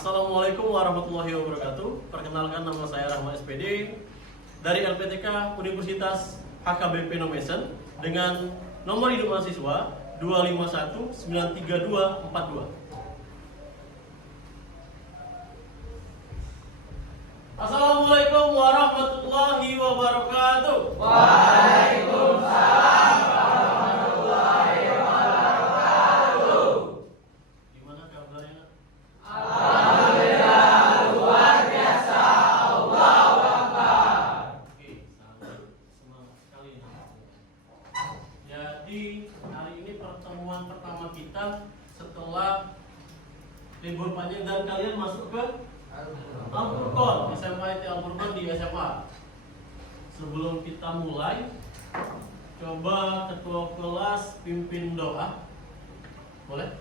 Assalamualaikum warahmatullahi wabarakatuh. Perkenalkan, nama saya Rahma SPD dari LPTK Universitas HKBP Nomesen dengan nomor induk mahasiswa 25193242. Assalamualaikum warahmatullahi wabarakatuh. Waalaikumsalam warahmatullahi wabarakatuh. Gimana kabarnya? Alhamdulillah luar biasa. Allahu Akbar. Oke, sangat semangat sekali. Jadi hari ini pertemuan pertama kita setelah libur panjang dan kalian masuk ke Al-Furqan, SMA Al-Furqan di SMA. Sebelum kita mulai, coba ketua kelas pimpin doa. Boleh?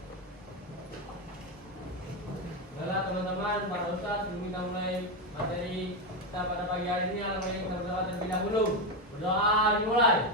Baiklah teman-teman, para ustaz, sebelum kita mulai materi kita pada pagi hari ini, alhamdulillah kita berdoa terlebih dahulu. Berdoa dimulai.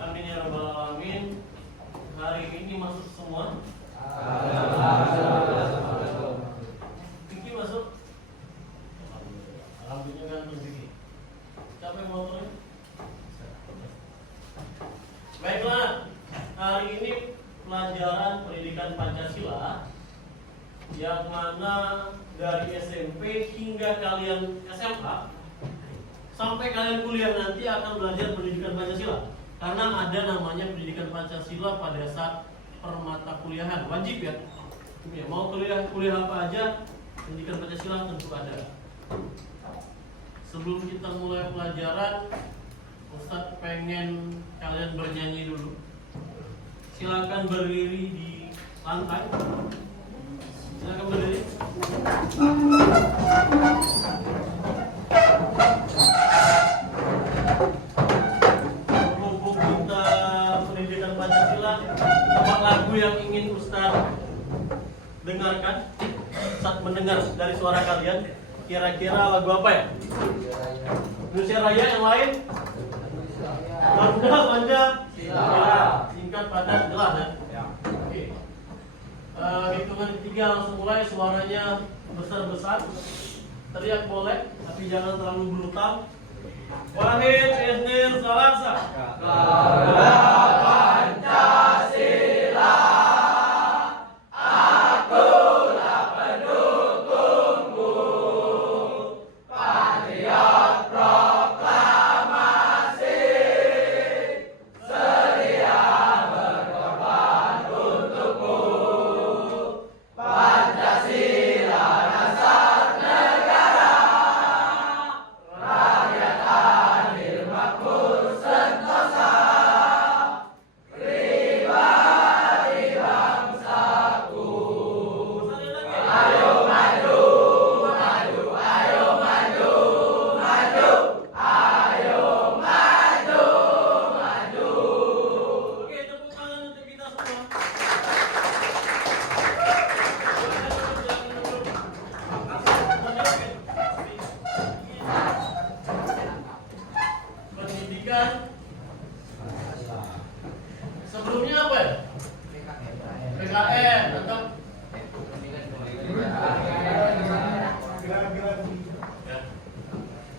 Amin ya rabbal alamin. Hari ini masuk semua. Vicky masuk. Alhamdulillah kan Vicky. Siapa yang mau mulai? Baiklah, hari ini pelajaran pendidikan Pancasila yang mana dari SMP hingga kalian SMA sampai kalian kuliah nanti akan belajar pendidikan Pancasila. Karena ada namanya pendidikan Pancasila pada saat permata kuliahan, wajib ya. Mau kuliah apa aja, pendidikan Pancasila tentu ada. Sebelum kita mulai pelajaran, Ustadz pengen kalian bernyanyi dulu. Silakan berdiri di lantai. Silakan berdiri. Berhubung kita pendidikan Pancasila, apa lagu yang ingin Ustadz dengarkan saat mendengar dari suara kalian? Kira-kira lagu apa ya? Indonesia Raya, yang lain? Garuda, Pancasila. Singkat, padat, jelas ya? Oke. Hitungan ketiga langsung mulai, suaranya besar-besar. Teriak boleh, tapi jangan terlalu brutal. Wahid, Isnin, Salasa. Garuda Pancasila, akulah pendukungmu, patriot proklamasi, sedia berkorban untukmu. Pancasila dasar negara, rakyat adil makmur sentosa.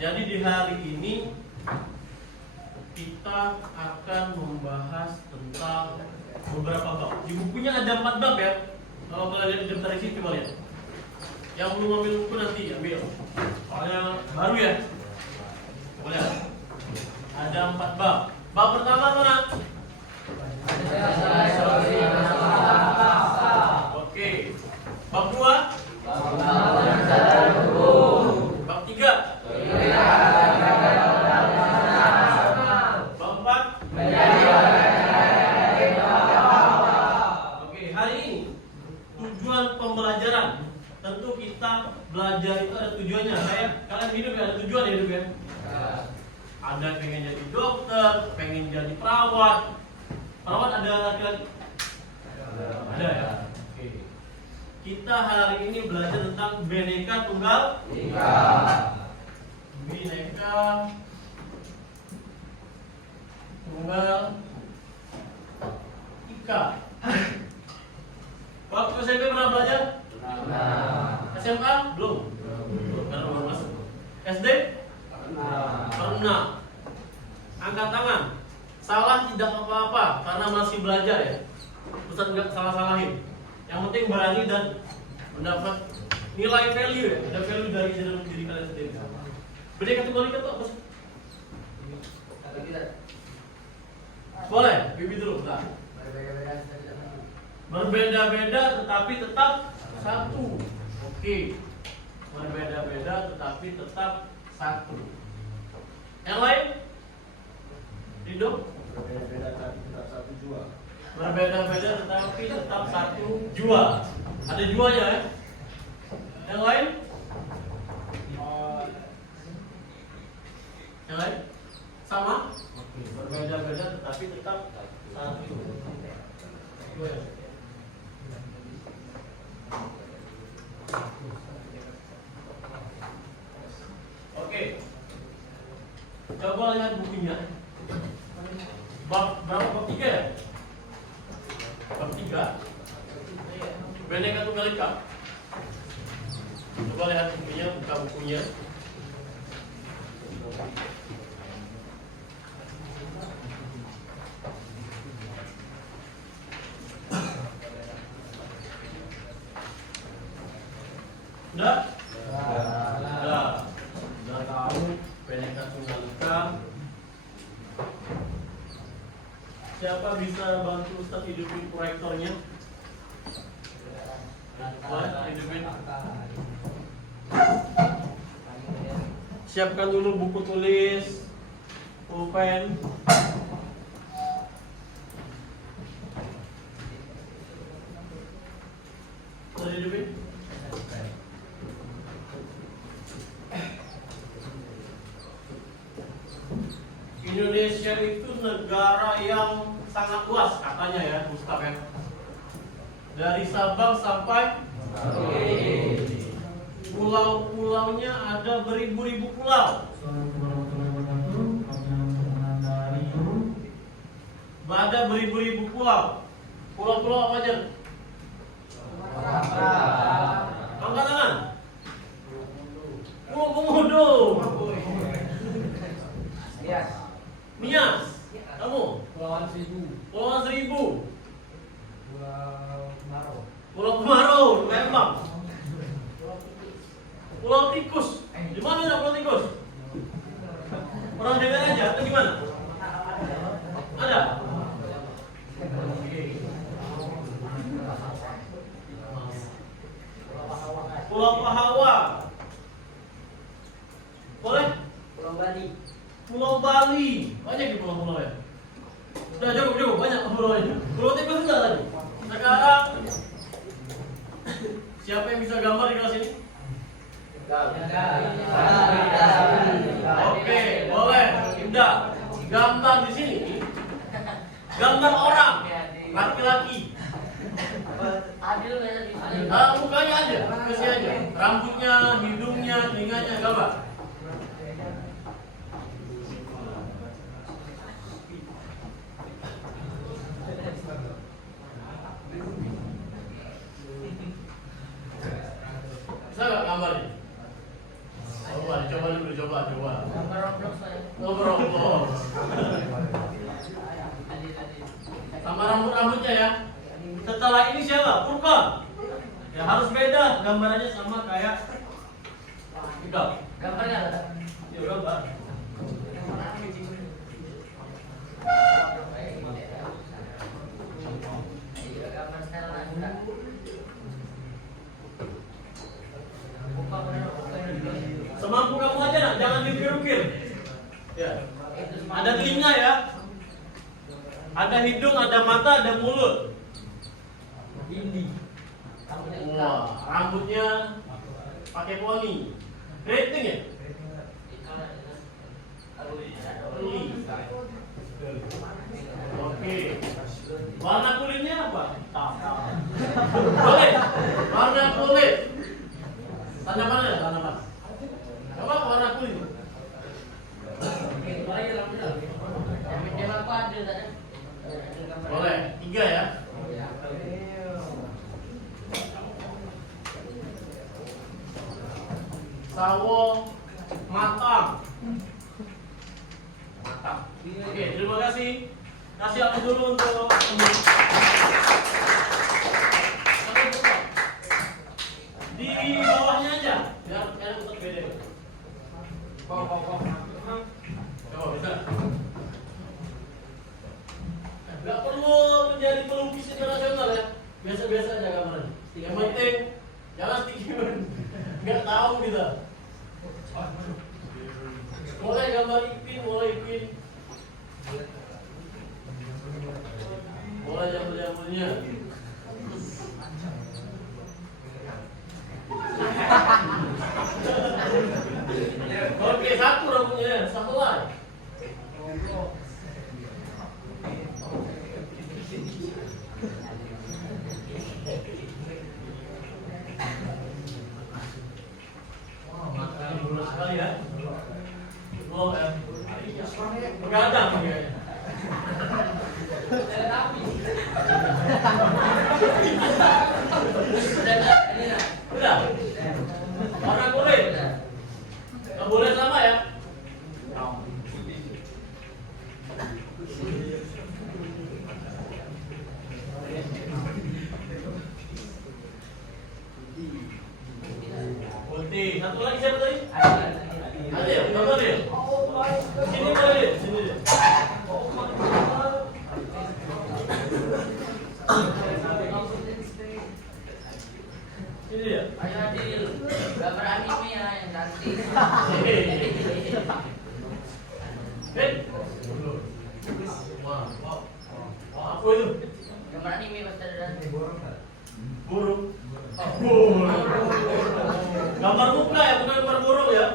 Jadi di hari ini kita akan membahas tentang beberapa bab. Di bukunya ada 4 bab ya. Kalau kalian lihat di daftar isi coba lihat. Yang belum ambil buku nanti ambil. Soalnya baru ya. Coba lihat. Ada 4 bab. Bab pertama mana? Oke. Bab 2? Bab 3? Bab 4? Oke, hari ini tujuan pembelajaran. Tentu kita belajar itu ada tujuannya. Kalian hidup ya, ada tujuan hidup ya. Ada pengen jadi dokter, pengen jadi perawat. Perawat ada laki-laki? Ada ya. Oke. Kita hari ini belajar tentang Bhinneka Tunggal Ika. Bhinneka Tunggal Ika. Waktu SMP pernah belajar? SMA? Belum. Karena belum masuk. SD? Pernah. Angkat tangan. Salah tidak apa-apa karena masih belajar ya. Ustaz nggak salah-salahin. Yang penting berani dan mendapat nilai value ya. Ada value dari dalam diri kalian sendiri. Bhinneka Tunggal Ika itu apa sih? Boleh, Bibi dulu. Nah. Berbeda-beda tetapi tetap satu. Oke. Berbeda-beda tetapi tetap satu. Yang lain? Hidup? Berbeda-beda tapi tetap satu jua. Berbeda-beda tetapi tetap satu jua. Ada juanya ya? Yang lain? Yang lain? Sama? Oke. Berbeda-beda tetapi tetap satu. Dua ya? Oke. Coba lihat bukunya. Bab berapa? Bab 3 ya? Bab 3 Bhinneka Tunggal Ika. Coba lihat bukunya, buka bukunya. Udah? Udah tahu Bhinneka Tunggal Ika. Siapa bisa bantu Ustaz hidupin proyektornya? Boleh hidupin. Siapkan dulu buku tulis, pulpen. Boleh hidupin. Indonesia itu negara yang sangat luas katanya ya, Mustafa. Dari Sabang sampai pulau-pulaunya ada beribu-ribu pulau. Ada beribu-ribu pulau. Pulau-pulau apa aja? Angkat tangan. Pulau Komodo. Nias. Kamu? Pulauan Seribu. Pulau Seribu. Pulau Kemarau. Pulau Kemarau, Lembang. Pulau Tikus. Di mana ada Pulau Tikus? Orang dengar aja atau gimana? Ada? Pulau Pahawa. Boleh? Pulau Bali. Pulau Bali. Banyak di pulau-pulau ya. Udah cukup banyak pulau-pulau. Pulau Tikus sudah lagi. Sekarang siapa yang bisa gambar di kelas ini? Oke, boleh. Indah. Gambar di sini. Gambar orang laki-laki. Adil nggak di sini? Mukanya aja, kasih aja. Rambutnya, hidungnya, telinganya, gambar. Bisa nggak gambarnya? Coba dulu, coba. gambarannya sama kayak hidung. Gambarnya ada. Ya gambar. Semampu kamu aja nak, jangan dipikir-pikir. Ya. Ada telinga ya. Ada hidung, ada mata, ada mulut. Ini. Wah, rambutnya pakai poni. Keriting ya? Oke. Warna kulitnya apa? Boleh. Warna kulit. Tanda mana ya? Tanda mana? Coba warna kulit. Boleh. 3 ya. Sawo matang. Matang. Oke, terima kasih. Kasih aku dulu untuk di bawahnya aja. Biar untuk beda. Coba bisa. Gak perlu menjadi pelukis internasional ya. Biasa-biasa aja gambarnya. Yang penting jangan stikiman. Gak tahu kita. Mulai gambar Ipin, mulai Ipin. Mulai jamur-jamurnya. Oke, satu rambutnya, satu lagi. Mulus sekali ya. Oh, begadang ya. Udah. Warna kulit. Nggak boleh sama ya. Putih. Satu lagi siapa tadi? Ada ya? Berapa dia? Sini boleh dia. Sini dia. Sini dia. Ayo Adil, gambar anime ya yang cantik. Wah, apa itu? Gambar anime pasti ada. Burung. Gambar muka ya, bukan gambar burung ya.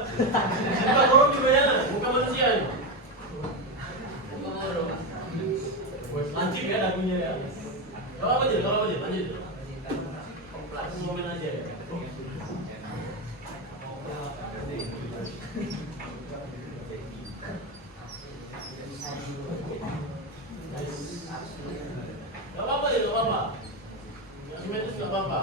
Gambar burung juga ya, bukan manusia ya. Bukan burung. Lancip ya dagunya ya. Kalau apa aja, lanjut. Aku mau main aja ya. Gak apa-apa deh, gak apa-apa. Yang simetris gak apa-apa.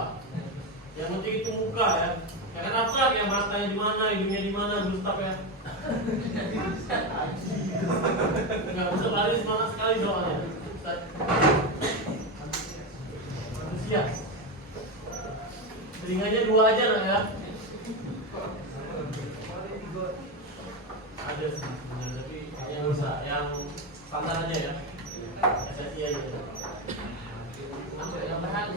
Yang penting itu muka ya. Jangan abstrak ya, matanya di mana, hidungnya di mana, gustap ya. Gak bisa lari semangat sekali soalnya. Manusia. Telinganya 2 aja nak ya. Ada sih sebenarnya, tapi yang bisa, yang standar aja ya. SSI aja. Yang berhal.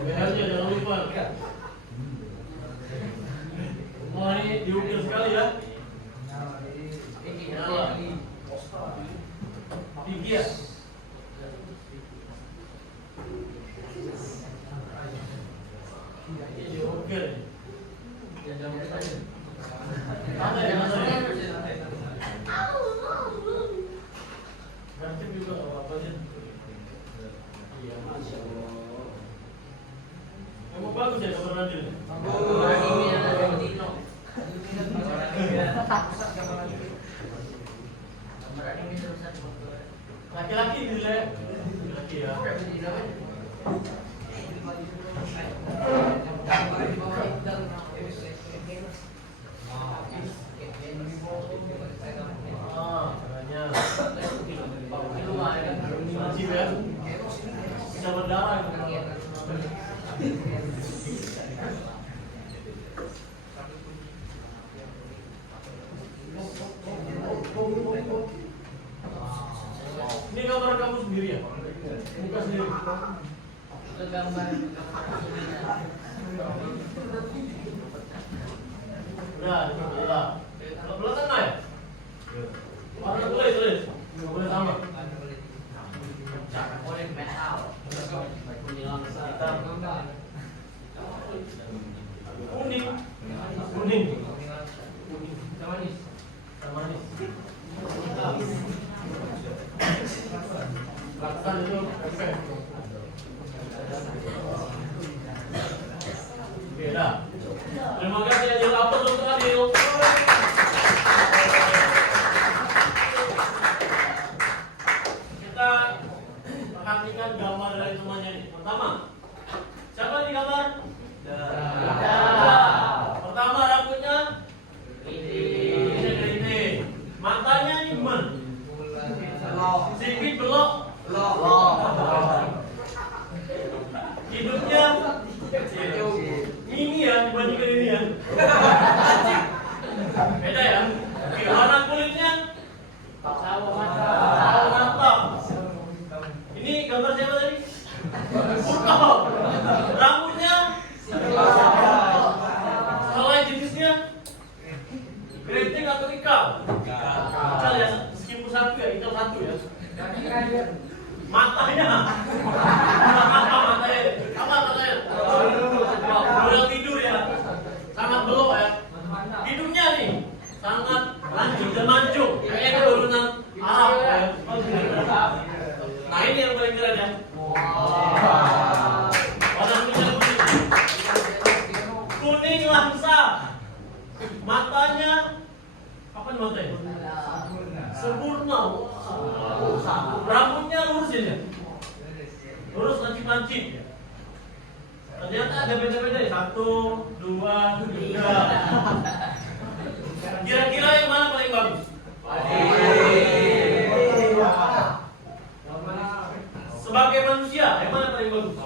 BH-nya jangan lupa. Wah, ini diukir sekali ya. Nyala. Tinggi ya. Ini diukir. Ada ya, ada ya. Ganti juga nggak apa-apa aja. Iya, Masya Allah. Emang bagus ya gambar Nadil? Laki-laki dilihat. Laki-laki ya. Ah, caranya. Wajib ya. Bisa berdarah. Ini gambar kamu sendiri ya? Muka sendiri. Udah, udah. Belum tengah ya? Warna tulis. Nggak boleh sama. Kuning. Manis. Lakukan itu efek. Beda. Terima kasih Adil. Apa untuk Adil? Kita perhatikan gambar dari semuanya ini. Pertama, siapa di gambar? Pertama rambutnya ini. Matanya ini men. Sikit belok. Hidupnya mini ya dibandingkan ini ya. Beda ya. Oke, warna kulitnya sawo mantap. Ini gambar siapa tadi? Purko. Rambutnya selain jenisnya keriting atau ikal? Ikal ya, meskipun satu ya, ikal satu ya. Matanya udah tidur ya, sangat belok ya. Hidupnya nih sangat lancip dan mancung, kayaknya keturunan Arab ya. Nah ini yang paling keren ya. Warna kulitnya kuning langsa, matanya apa nih matanya? Sempurna. Rambutnya lurus ya, lurus lancip-lancip. Ternyata ada beda-beda ya, 1, 2, 3. Kira-kira yang mana paling bagus? Sebagai manusia, yang mana paling bagus?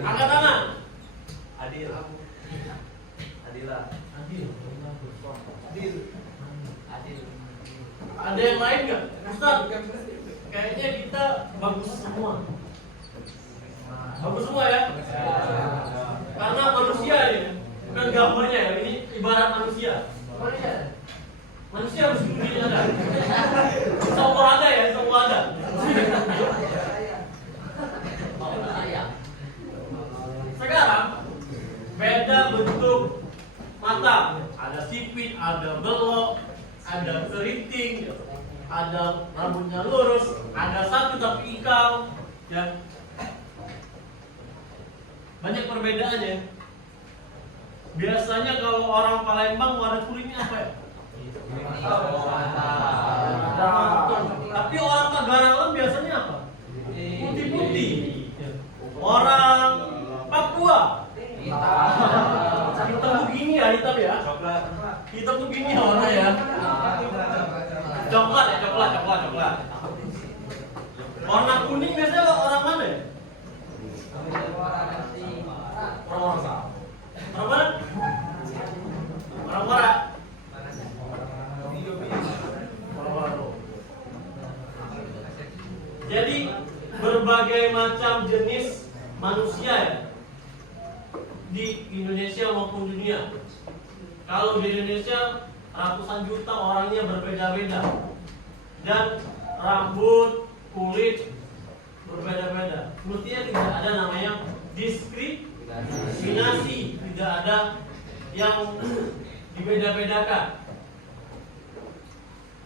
Angkat tangan. Adil. Ada yang lain nggak? Ustaz, kayaknya kita bagus semua. Bagus semua ya? Karena manusia ini, bukan gambarnya ya, ini ibarat manusia. Manusia harus begini ada. Semua ada ya, semua ada. Sekarang beda bentuk mata. Ada sipit, ada belok, ada keriting, ada rambutnya lurus, ada satu tapi ikal, ya. Banyak perbedaannya. Biasanya kalau orang Palembang warna kulitnya apa ya? Tapi orang Tagarangan biasanya apa? Putih-putih. Orang Papua hitam begini ya, hitam ya. Hitam begini ya warna ya. Coklat ya, coklat. Warna kuning biasanya orang mana ya? Orang mana? Orang Barat. Jadi berbagai macam jenis manusia ya di Indonesia maupun dunia. Kalau di Indonesia ratusan juta orangnya berbeda-beda dan rambut, kulit berbeda-beda. Mestinya tidak ada namanya diskriminasi, tidak ada yang dibeda-bedakan.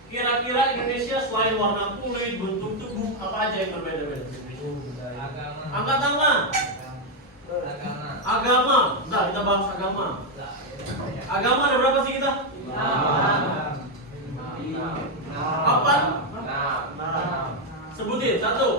Kira-kira Indonesia selain warna kulit, bentuk tubuh, apa aja yang berbeda-beda? Agama. Angkat tangan. Agama. Agama. Nah, kita bahas agama. Agama ada berapa sih kita? Apa? Sebutin. Satu.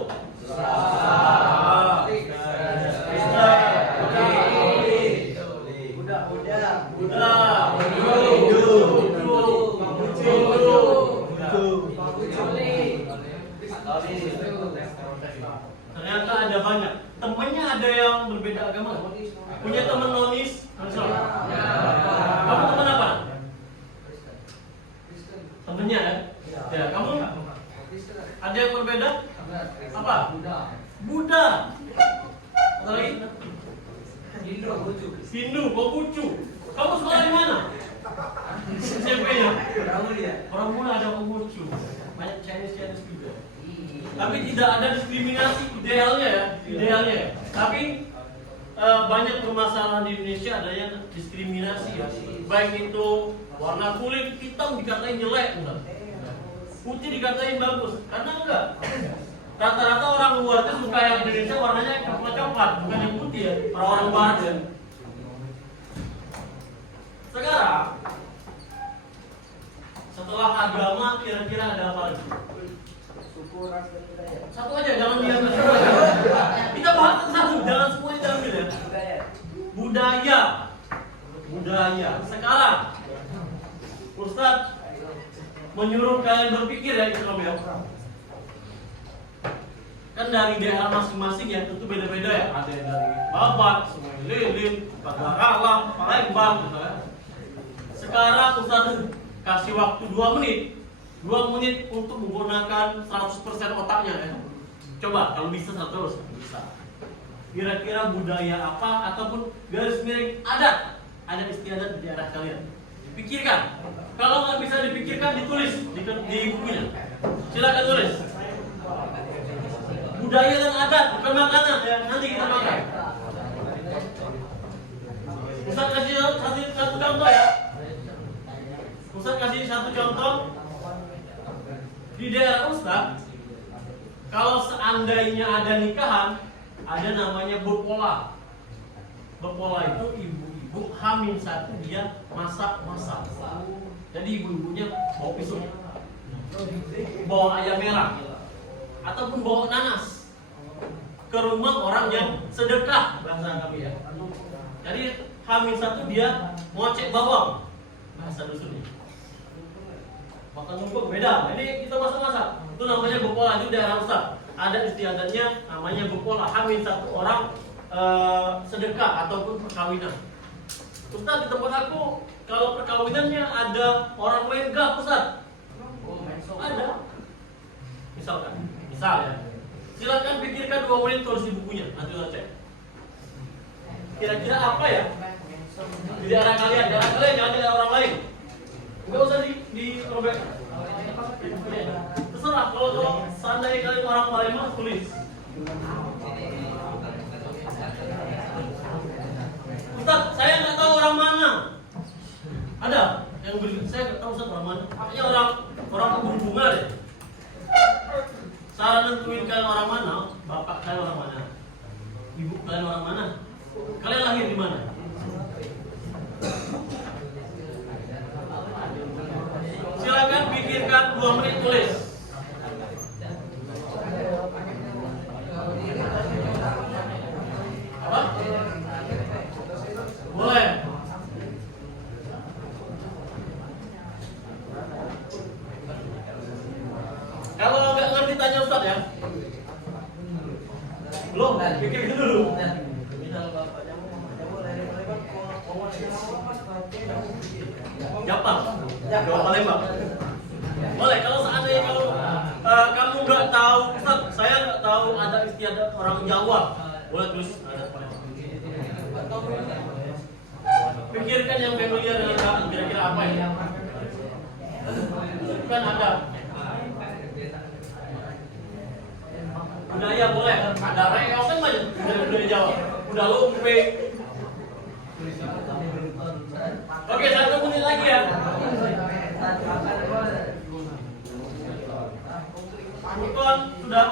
Ternyata ada banyak. Temennya ada yang berbeda agama. Punya teman nonis? Kamu teman apa? Temennya ya? Ya, kamu? Ada yang berbeda? Apa? Buddha. Apa lagi? Hindu, Konghucu. Kamu sekolah di mana? SMP-nya? Orang Buddha ada Konghucu. Banyak Chinese juga. Tapi tidak ada diskriminasi idealnya ya, idealnya ya. Tapi banyak permasalahan di Indonesia ada yang diskriminasi ya. Baik itu warna kulit, hitam dikatain jelek, enggak. Putih dikatain bagus, karena enggak. Rata-rata orang luar itu suka yang Indonesia warnanya coklat, bukan yang putih ya, orang barat ya. Sekarang setelah agama kira-kira ada apa lagi? Satu aja, jangan diam. Kita bahas satu, jangan semuanya diambil ya. Budaya. Budaya. Sekarang Ustadz menyuruh kalian berpikir ya, Islam ya. Kan dari daerah masing-masing ya, tentu beda-beda ya. Ada yang dari Babat, Sungai Lilin, Pagaralam, Palembang gitu ya. Sekarang Ustadz kasih waktu 2 menit. 2 menit untuk menggunakan 100% otaknya ya. Coba kalau bisa 100 bisa. Kira-kira budaya apa ataupun garis miring adat istiadat di daerah kalian. Dipikirkan. Kalau nggak bisa dipikirkan ditulis di bukunya. Silakan tulis. Budaya dan adat bukan makanan ya. Nanti kita makan. Ustaz kasih satu contoh ya. Ustaz kasih satu contoh. Di daerah Ustaz, kalau seandainya ada nikahan, ada namanya bepola. Bepola itu ibu-ibu hamil 1 dia masak. Jadi ibu-ibunya bawa pisau, bawa ayam merah, ataupun bawa nanas ke rumah orang yang sedekah bahasa kami ya. Jadi hamil 1 dia ngocek bawang bahasa dusunnya. Makan numpuk beda. Ini kita masak. Itu namanya bepola di daerah Ustaz. Ada istiadatnya namanya bepola. Hamil 1 orang sedekah ataupun perkawinan. Ustaz di tempat aku kalau perkawinannya ada orang lain gak Ustaz? Ada. Misalkan. Misal ya. Silakan pikirkan 2 menit tulis di bukunya. Nanti kita cek. Kira-kira apa ya? Di daerah kalian jangan di daerah orang lain. Enggak usah dirobek. Terserah kalau seandainya kalian orang Palembang tulis. Ustaz, saya nggak tahu orang mana. Ada yang saya nggak tahu Ustaz orang mana. Kayaknya orang kebun bunga deh. Cara nentuin kalian orang mana? Bapak kalian orang mana? Ibu kalian orang mana? Kalian lahir di mana? Silakan pikirkan 2 menit tulis. Apa? Boleh. Kalau nggak ngerti tanya Ustaz ya. Belum, pikirin dulu. Jepang, Jawa Palembang. Boleh, kalau seandainya kamu nggak tahu, Ustaz, saya nggak tahu ada istiadat orang Jawa, boleh tulis adat Palembang. Pikirkan yang familiar dengan kamu, kira-kira apa ya? Kan ada. Budaya boleh, ada reok kan banyak budaya Jawa. Udah lumping. Oke, 1 menit lagi ya. Ikon, sudah?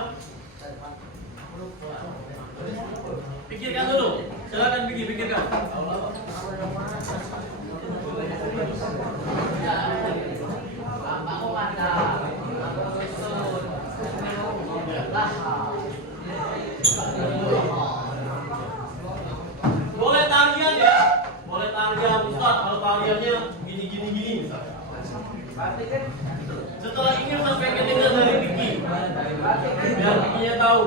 Pikirkan dulu. Silakan pikirkan. Boleh tarian ya? Boleh tarian Ustaz, kalau tariannya gini. Setelah ini Ustaz pengen dengar dari Vicky. Biar Vicky-nya tahu.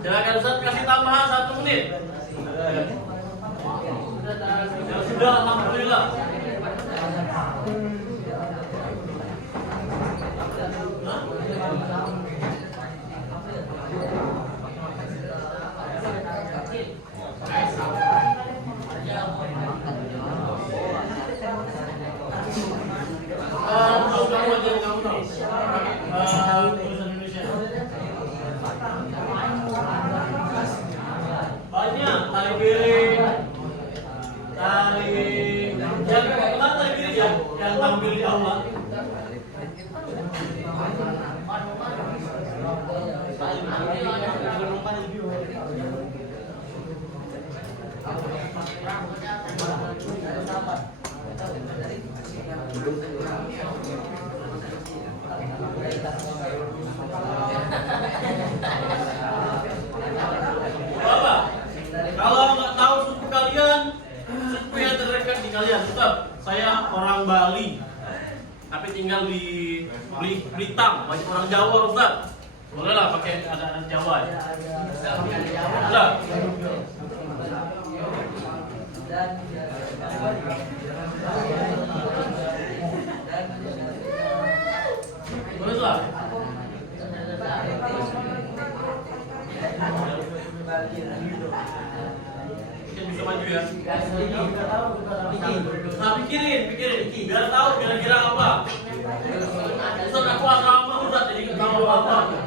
Silakan Ustaz kasih tambahan 1 menit. Ya sudah, alhamdulillah. Banyak tali piring, tali yang bukan tali piring ya, yang tampil di aula. Bapak, kalau nggak tahu suku kalian, suku yang terdekat di kalian, Ustaz, saya orang Bali, tapi tinggal di Blitar, banyak orang Jawa, Ustaz. Boleh lah pakai ada Jawa ya. Udah. Boleh lah. Mungkin bisa maju ya. Nah, pikirin, biar tahu kira-kira apa. Ustaz, aku agama Ustaz, jadi nggak tahu apa.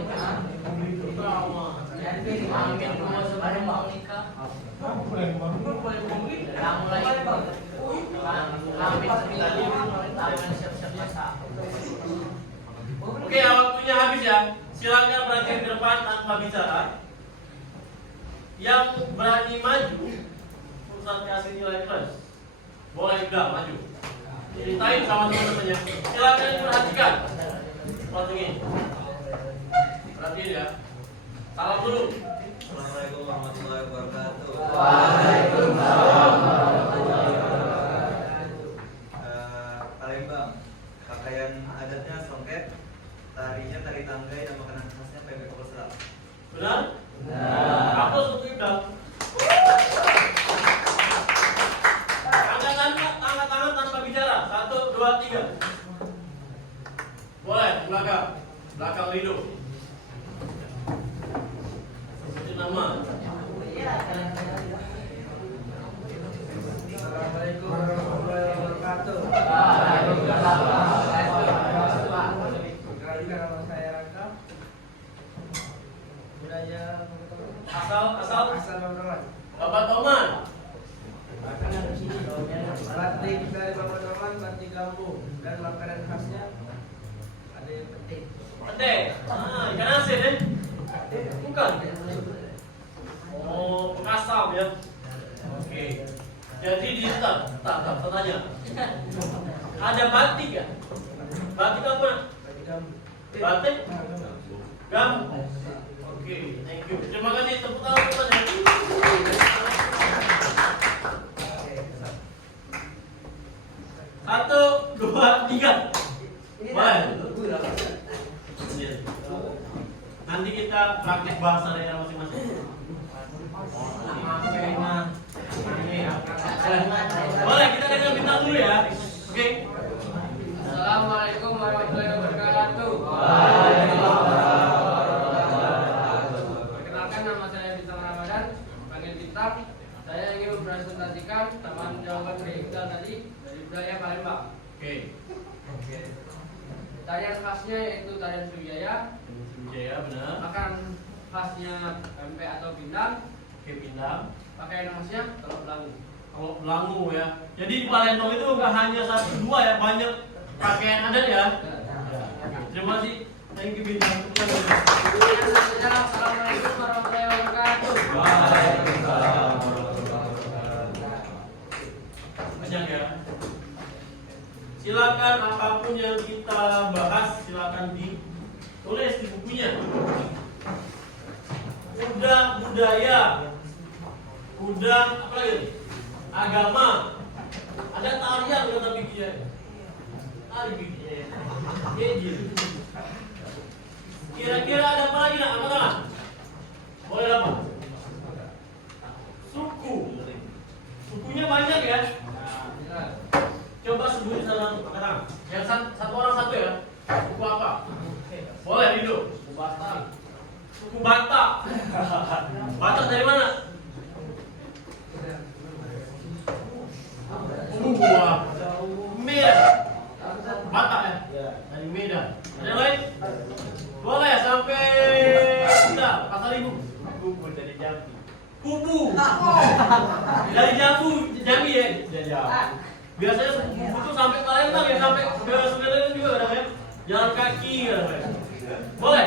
Oke, waktunya habis ya. Silakan berakhir ke depan tanpa bicara. Yang berani maju, Ustaz kasih nilai plus. Boleh udah maju. Ceritain sama teman-temannya. Silakan diperhatikan. Seperti ini. Perhatiin ya. Salam dulu. Assalamualaikum warahmatullahi wabarakatuh. Waalaikumsalam warahmatullahi wabarakatuh. Palembang, pakaian adatnya songket, tarinya tari tanggai, dan makanan khasnya pempek kopel selam. Benar? Apa suku Ibdal? Angkat tangan tanpa bicara. 1, 2, 3. Boleh, belakang Rido. Sebutin nama. Assalamualaikum warahmatullahi wabarakatuh. Kenalkan nama saya Raka. Budaya asal Bangkalan. Bapak Toman. Batik dari Bapak Toman, batik Lampung, dan makanan khasnya ada yang penting. Pete. Ikan asin ya? Bukan. Oh, pekasam ya. Oke. Jadi di tak tanya. Ada batik ya? Batik apa? Batik Lampung. Batik? Gampang. Oke, thank you. Terima kasih, tepuk tangan. Satu, dua, tiga. Boleh. Nanti kita praktek bahasa daerah masing-masing. Boleh, kita dengar bintang dulu ya. Oke. Assalamualaikum warahmatullahi wabarakatuh. Perkenalkan, nama saya Bintang Ramadan, panggil Bintang. Saya ingin mempresentasikan tentang jawaban Bintang tadi dari budaya Palembang. Oke. Tarian khasnya yaitu tarian Sriwijaya. Jaya benar. Makan khasnya pempek atau pindang. Oke, pindang. Pakaian khasnya telur belangu. Kalau belangu ya. Jadi di Palembang itu nggak hanya satu dua ya, banyak pakaian adat ya. Terima kasih. Thank you bintang. Assalamualaikum warahmatullahi wabarakatuh. Waalaikumsalam. Banyak ya. Silakan apapun yang kita bahas silakan ditulis di bukunya. Udah budaya, udah apa lagi? Agama. Ada tarian kata bikinnya. Tari bikinnya. Gejil. Kira-kira ada apa lagi nak? Apa nak? Boleh apa? Suku. Sukunya banyak ya. Coba sebutin satu kata. Yang satu orang satu ya. Suku apa? Boleh Rido. Suku Batak. Suku Batak. Batak dari mana? Wah. Medan. Batak ya? Dari Medan. Ada yang lain? Boleh sampai kita pasal ibu. Kubu dari Jambi. Kubu. Dari Jambi ya? Biasanya kubu itu sampai Palembang ya, sampai ke Sungai juga ada ya. Jalan kaki ada ya. Boleh?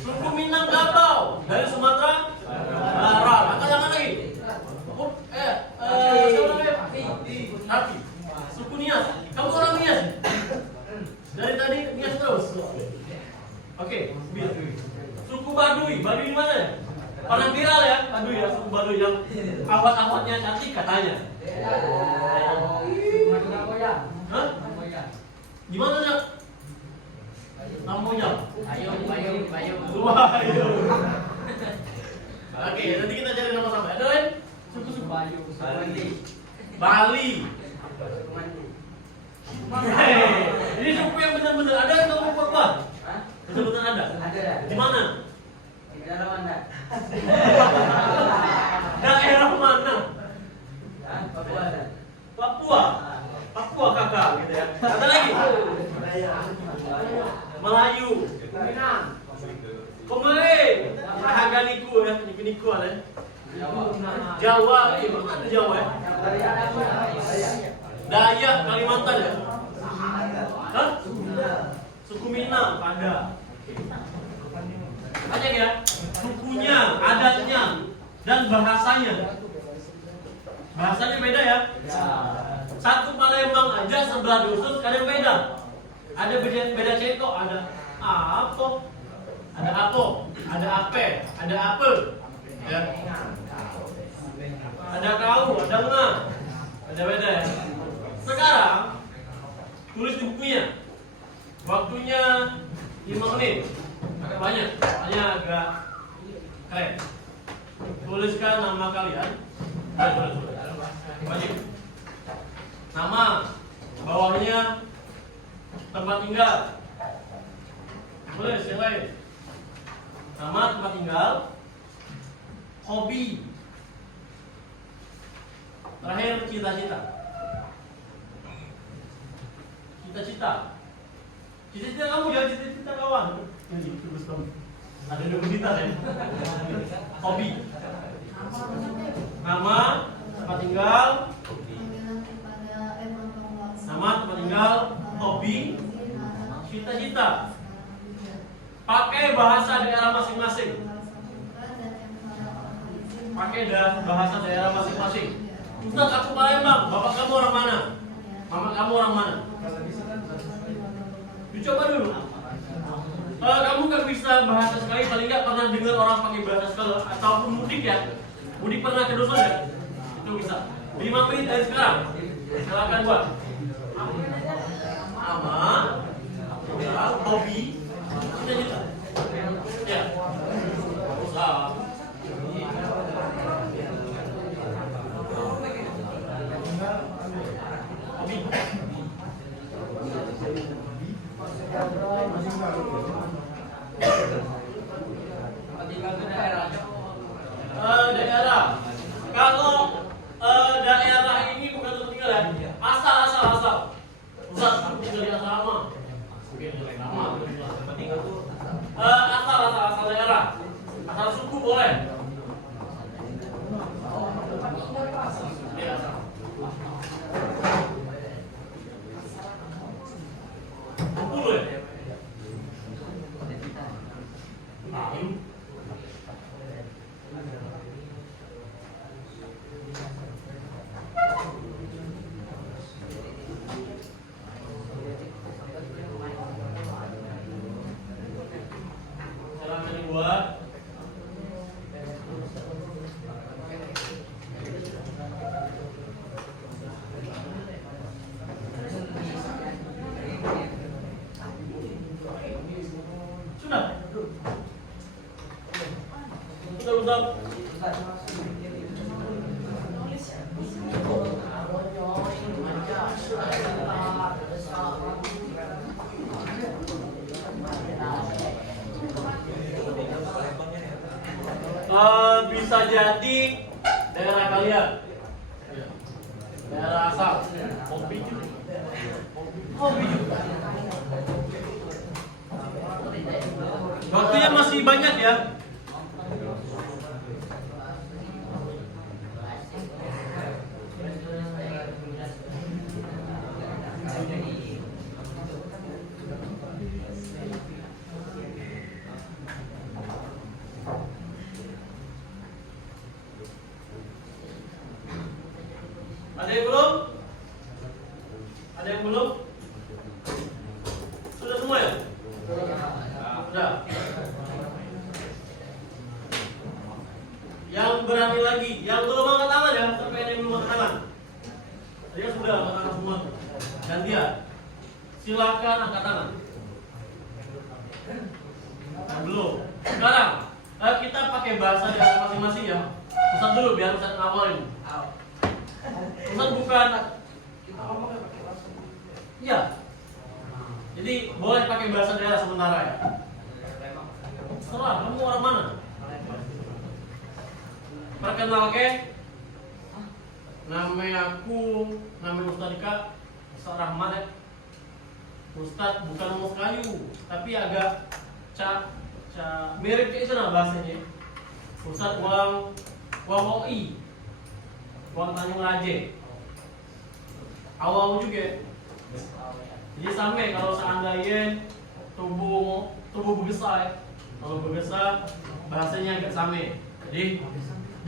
Suku Minangkabau dari Sumatera Barat. Angkat tangan lagi. Siapa namanya? Hati. Suku Nias. Kamu orang Nias? Dari tadi Nias terus. Oke, suku Baduy. Baduy di mana? Pernah viral ya, Baduy ya, suku Baduy yang awat-awatnya cantik katanya. Hah? Di mana nak? Namanya? Bayung. Wah, ayo. Oke, nanti kita cari nama sama. Ada lain? Suku-suku Bayung. Bali. Ini suku yang benar-benar ada atau apa? Benar-benar ada. Di mana? Daerah mana? Papua. Papua kakak gitu ya. Ada lagi? Melayu. Komere. Haganiku ya, Niku ada. Jawa, mana Jawa ya? Dayak Kalimantan ya? Hah? Suku Minang ada. Banyak ya? Sukunya, adatnya, dan bahasanya. Bahasanya beda ya? Satu Palembang aja sebelah dusun kadang beda. Ada beda ceko, ada apa? Ada apo, ada ape, ada apel. Ya. Ada kau, ada ngah. Ada beda ya? Sekarang tulis di bukunya. Waktunya 5 menit. Agak banyak, hanya agak keren. Tuliskan nama kalian. Wajib. Nama, bawahnya tempat tinggal. Tulis yang lain. Nama, tempat tinggal, hobi. Terakhir cita-cita. Cita-cita. Cita-cita kamu ya, cita-cita kawan. Ada universitas ya. Hobi. Nama, tempat tinggal. Nama, tempat tinggal, hobi, cita-cita. Pakai bahasa daerah masing-masing. Pakai bahasa daerah masing-masing. Ustaz, aku Palembang. Bapak kamu orang mana? Mama kamu orang mana? Dicoba dulu. Kamu nggak bisa bahasa sekali, paling nggak pernah dengar orang pakai bahasa sekali ataupun mudik ya. Mudik pernah ke dusun ya? Itu bisa. 5 menit dari sekarang. Silakan buat. Nama, hobi, cita-cita. Ya. Usaha. Hobi. Daerah. Kalau daerah ini bukan tempat tinggal ya. Asal. Ustaz, aku tinggal di asrama. Mungkin nama tempat tinggal tuh daerah. Asal suku boleh. Ya. Suku ya. Silakan dibuat. Sudah. Sudah. Bisa jadi daerah kalian, daerah asal, hobi juga. Waktunya masih banyak ya. Ada yang belum? Ada yang belum? Sudah semua ya? Sudah. Yang berani lagi, yang belum angkat tangan ya, sampai ada yang belum angkat tangan. Dia sudah angkat tangan semua. Dan dia, silakan angkat tangan. Nah, belum. Sekarang kita pakai bahasa daerah masing-masing ya. Ustaz dulu biar Ustaz ngawalin. Ustaz bukan. Iya. Jadi boleh pakai bahasa daerah sementara ya. Serah, kamu orang mana? Perkenalkan, nama Ustaz Dika, Ustaz Rahmat ya. Ustaz bukan mau kayu, tapi agak mirip kayak itu nah bahasanya. Ustaz uang OI, uang Tanjung Raje, awal juga. Jadi sampai kalau seandainya tubuh besar, kalau besar bahasanya agak sama. Jadi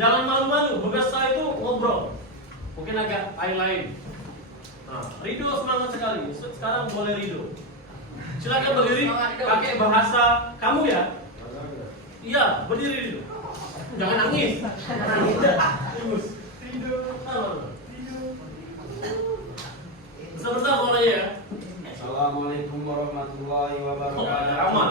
jangan malu-malu, besar itu ngobrol, mungkin agak lain-lain. Nah, Rido semangat sekali. Sekarang boleh Rido. Silakan berdiri, pakai bahasa kamu ya. Iya, berdiri Rido. Jangan nangis. Rido. Besar-besar suaranya ya. Assalamualaikum warahmatullahi wabarakatuh. Aman.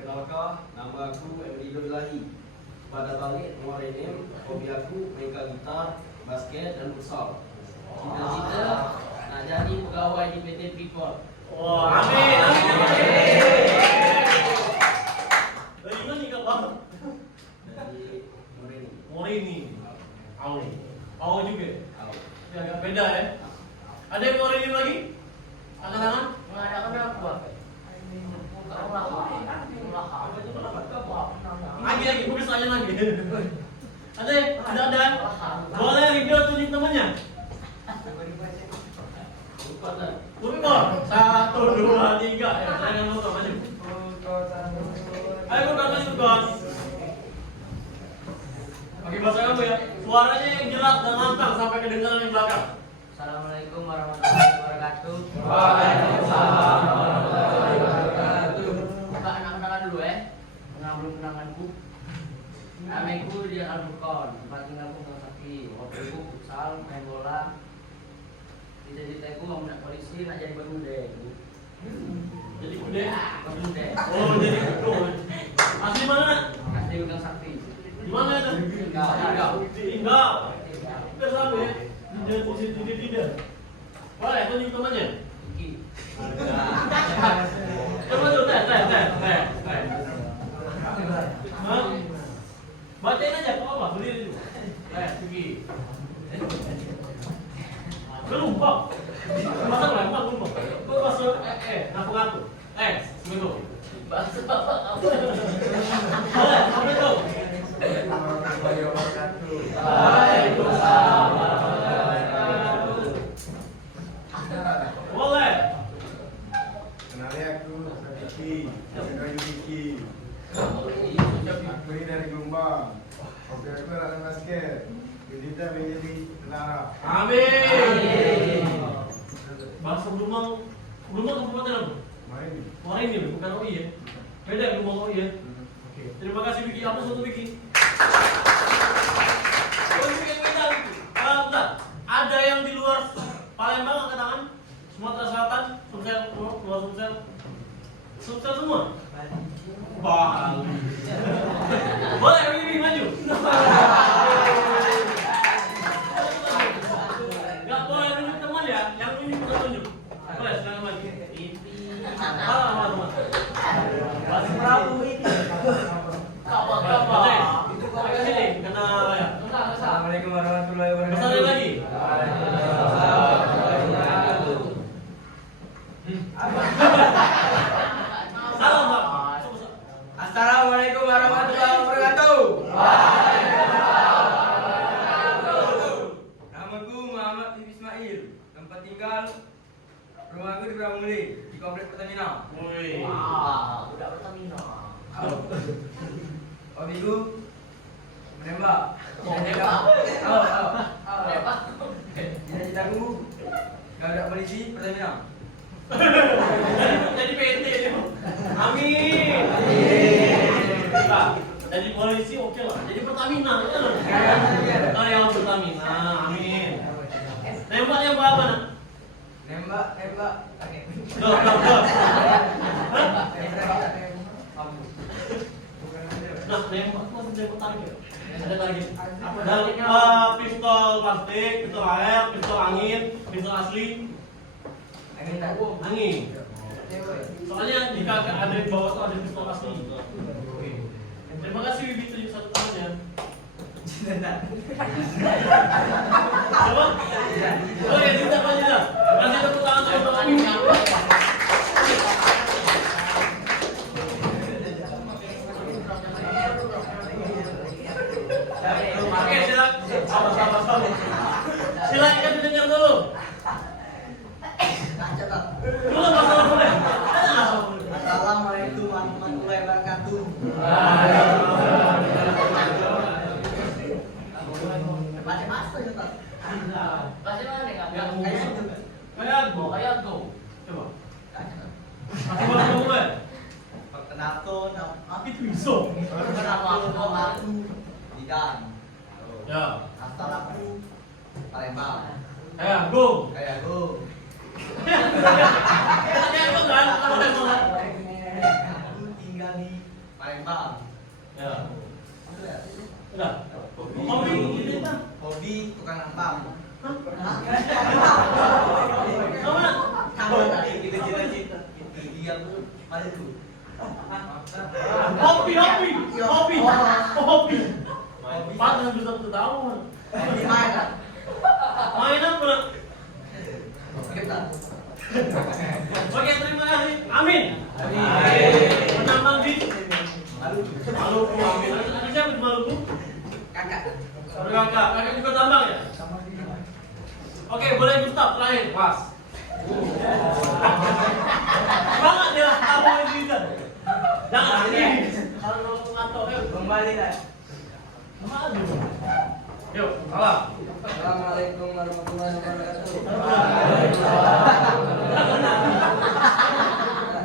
Perkenalkan, nama aku Emrido Ilahi. Pada balik nomor ini, hobi aku main gitar, basket dan futsal. Cita-cita nak jadi pegawai di PT Freeport. Wah, amin. Dari mana nih Kak Bang? Dari Morini. Morini. Au juga. Au. Ini agak beda ya. Ada yang Morini lagi? Angkat tangan. Nggak ada kenapa? Lagi, bukan saya lagi. Ada? Tidak ada. Boleh Rido tunjuk temannya. Lupa. 1, 2, 3. Ya, saya yang lupa maju. Ayo bukan maju Gon. Pakai bahasa kamu ya. Suaranya yang jelas dan lantang sampai kedengaran yang belakang. Assalamualaikum warahmatullahi wabarakatuh. Waalaikumsalam warahmatullahi wabarakatuh. Buka anak-anak dulu ya. Belum kenanganku. Namaku Dian Al-Bukon. Tempat tinggalku Kawasaki. Hobiku futsal, main bola. Cita-citaku mau nak polisi, nak jadi bermuda. Jadi kude. Bermuda. Oh, jadi kude. Asli mana nak? Asli Gunung Sakti. Di mana itu? Tinggal. Kita sama ya. Tidak positif tidak. Boleh tunjuk temannya. Iki. Coba tuh, teh. Hah? Bacain aja, apa? Berdiri dulu. Pergi. Lupa. Masa lempar lupa. Kok masuk nafas pengatur. Seminggu. Bakso. Boleh, apa itu? Waalaikumsalam. Boleh. Kenalin aku Vicky, Kayu Vicky. Aku ini dari Gombang. Hobi aku adalah basket. Kita menjadi tentara. Amin. Bahasa Blumang kabupaten apa? Main. Ini bukan OI ya? Beda Blumang OI ya? Oke. Terima kasih Vicky. Apa untuk Vicky? Oh, Vicky yang beda Vicky. Bentar. Ada yang di luar Palembang angkat tangan? Sumatera Selatan, Sumsel, luar Sumsel. Sumsel semua? Bali. Boleh Vicky maju. Gak boleh nunjuk teman ya, yang ini bukan tunjuk. Boleh, silakan maju. Mas Prabu ini. Oke, ke sini, kena ya. Assalamualaikum warahmatullahi wabarakatuh. Besar lagi. Salam, Pak. Assalamualaikum warahmatullahi wabarakatuh. Namaku Muhammad Ismail. Tempat tinggal rumahku di Bramuli di kompleks Pertamina. Woi. Wah, udah Pertamina. Hobiku menembak. Menembak. Menembak. Cita-citaku gak polisi Pertamina. Jadi PT ini. Amin. Nah, jadi polisi oke lah. Jadi Pertamina, ya loh. Karyawan Pertamina. Amin. Nembaknya apa nak? Nembak. Loh. Nah, nembak masih nembak target. Ada target. Dan pistol plastik, pistol air, pistol angin, pistol asli. Angin. Soalnya jika ada di bawah tuh ada pistol asli. Terima kasih Wibi 71 tahun ya. Coba. Oke, kita lanjut. Kasih tepuk tangan untuk Amin. Oke, silakan. Sabar. Silakan didengar dulu. Dulu masalah boleh. Assalamualaikum warahmatullahi wabarakatuh. Bahasa mana enggak? Kayak go. Kayak go. Coba. Masih boleh mulai. Perkenalkan Apa itu iso? Kenapa aku Idan. Ya. Asal aku Palembang. Kayak go. Kayak go. Kayak go kan? Kalau ada salah. Aku tinggal di Palembang. Ya. Udah. Hobi ini kan? Hobi tukang nambang. Kamu Kamu tadi kita cita-cita. Dia tuh maluku. hobi. Pantas bisa tahun. Di mana? Main apa? Kita. Oke, terima kasih. Amin. Menambang di Maluku. Amin. Ada siapa di Maluku? Kakak. Kakak juga tambang ya? Oke, boleh Gustaf terakhir. Pas. Semangat dia kamu ini. Jangan ini. Kalau ngatok Kembali dah. Aduh. Yuk, salam. Assalamualaikum warahmatullahi wabarakatuh.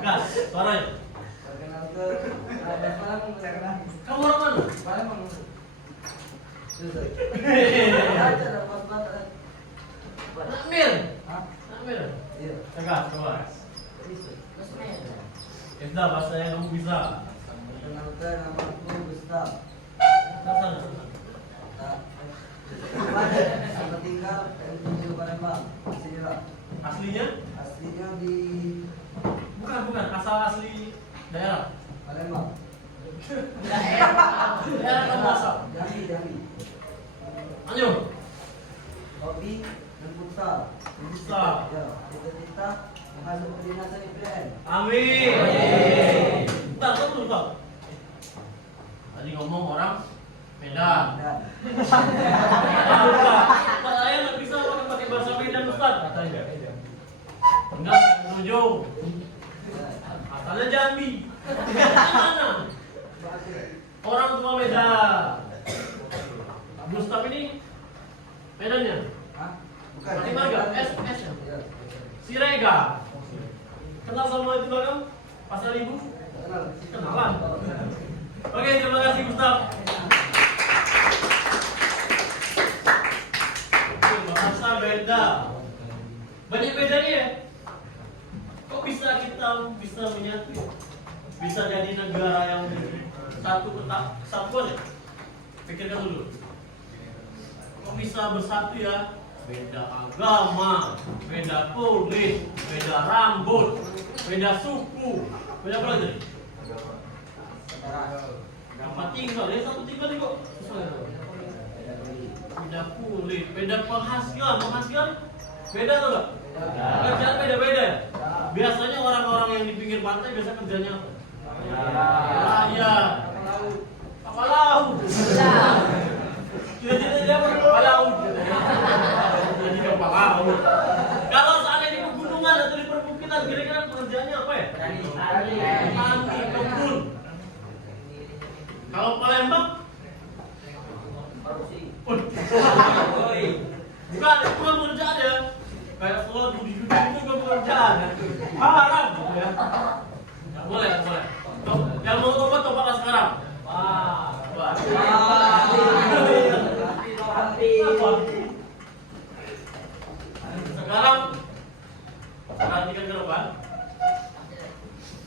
Gas, suaranya. Perkenalkan, Kamu orang mana? Palembang. Nakmir. Hah? Nakmir. Iya. Tegas, coba. Sudah, bahasa yang kamu bisa. Perkenalkan, namaku Gustaf. Sana. Tempat tinggal L7 Palembang. Sinilah. Aslinya? Aslinya di Bukan. Asal asli daerah. Palembang. Daerah kamu asal. Jambi. Lanjut. Hobi dan futsal. Futsal. Ya, cita-cita masuk kedinasan IPN. Amin. Amin. Bentar, betul Pak. Tadi ngomong orang Medan. Saya nggak bisa pakai bahasa Medan Ustaz katanya. Enggak, setuju. Asalnya Jambi. Mana? Orang tua Medan. Gustaf ini Medannya? Berarti Marga? S ya? Sirega. Kenal sama itu Bang? Pasal Ibu? Kenalan. Oke, terima kasih Gustaf. Bahasa beda. Banyak bedanya ya? Kok bisa kita bisa menyatu? Bisa jadi negara yang satu kesatuan ya? Pikirkan dulu. Kok bisa bersatu ya? Beda agama, beda kulit, beda rambut, beda suku, beda apa lagi? Tempat tinggal, ya satu tinggal nih kok. Beda kulit, beda penghasilan beda tuh nggak? Kerjaan beda-beda ya? Biasanya orang-orang yang di pinggir pantai biasa kerjanya apa? Nelayan, kapal laut. Cita-cita dia apa? Kapal laut. Jadi kapal laut. Kalau seandainya di pegunungan atau di perbukitan, kira-kira pekerjaannya apa ya? Tani, kebun. Kalau Palembang? Bukan, itu bukan pekerjaan ya. Kayak sholat judi-judi itu bukan pekerjaan. Haram gitu ya. Nggak boleh. Yang mau tobat sekarang. Sekarang perhatikan ke depan.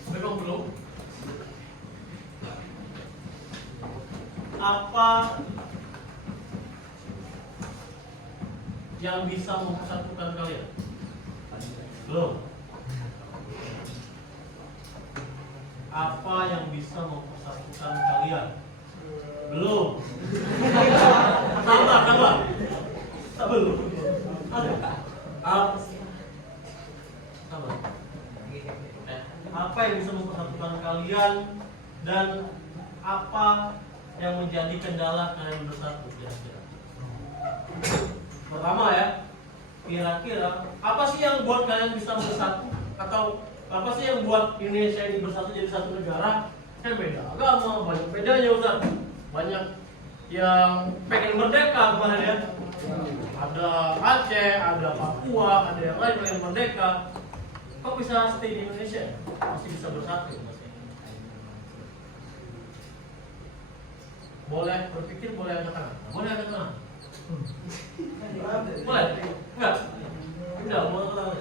Belum. Apa yang bisa mempersatukan kalian? Belum. Apa yang bisa mempersatukan kalian? Belum. Sabar. Belum. Ada. Sabar. Apa yang bisa mempersatukan kalian dan apa yang menjadi kendala kalian bersatu kira-kira? Pertama ya, kira-kira apa sih yang buat kalian bisa bersatu? Atau apa sih yang buat Indonesia ini bersatu jadi satu negara? Kan beda agama, banyak bedanya Ustaz. Banyak yang pengen merdeka kemarin ya. Ada Aceh, ada Papua, ada yang lain pengen merdeka. Kok bisa stay di Indonesia? Masih bisa bersatu masih. Boleh berpikir, boleh angkat tangan. Boleh angkat tangan. Boleh? Enggak? Udah, mau angkat tangan.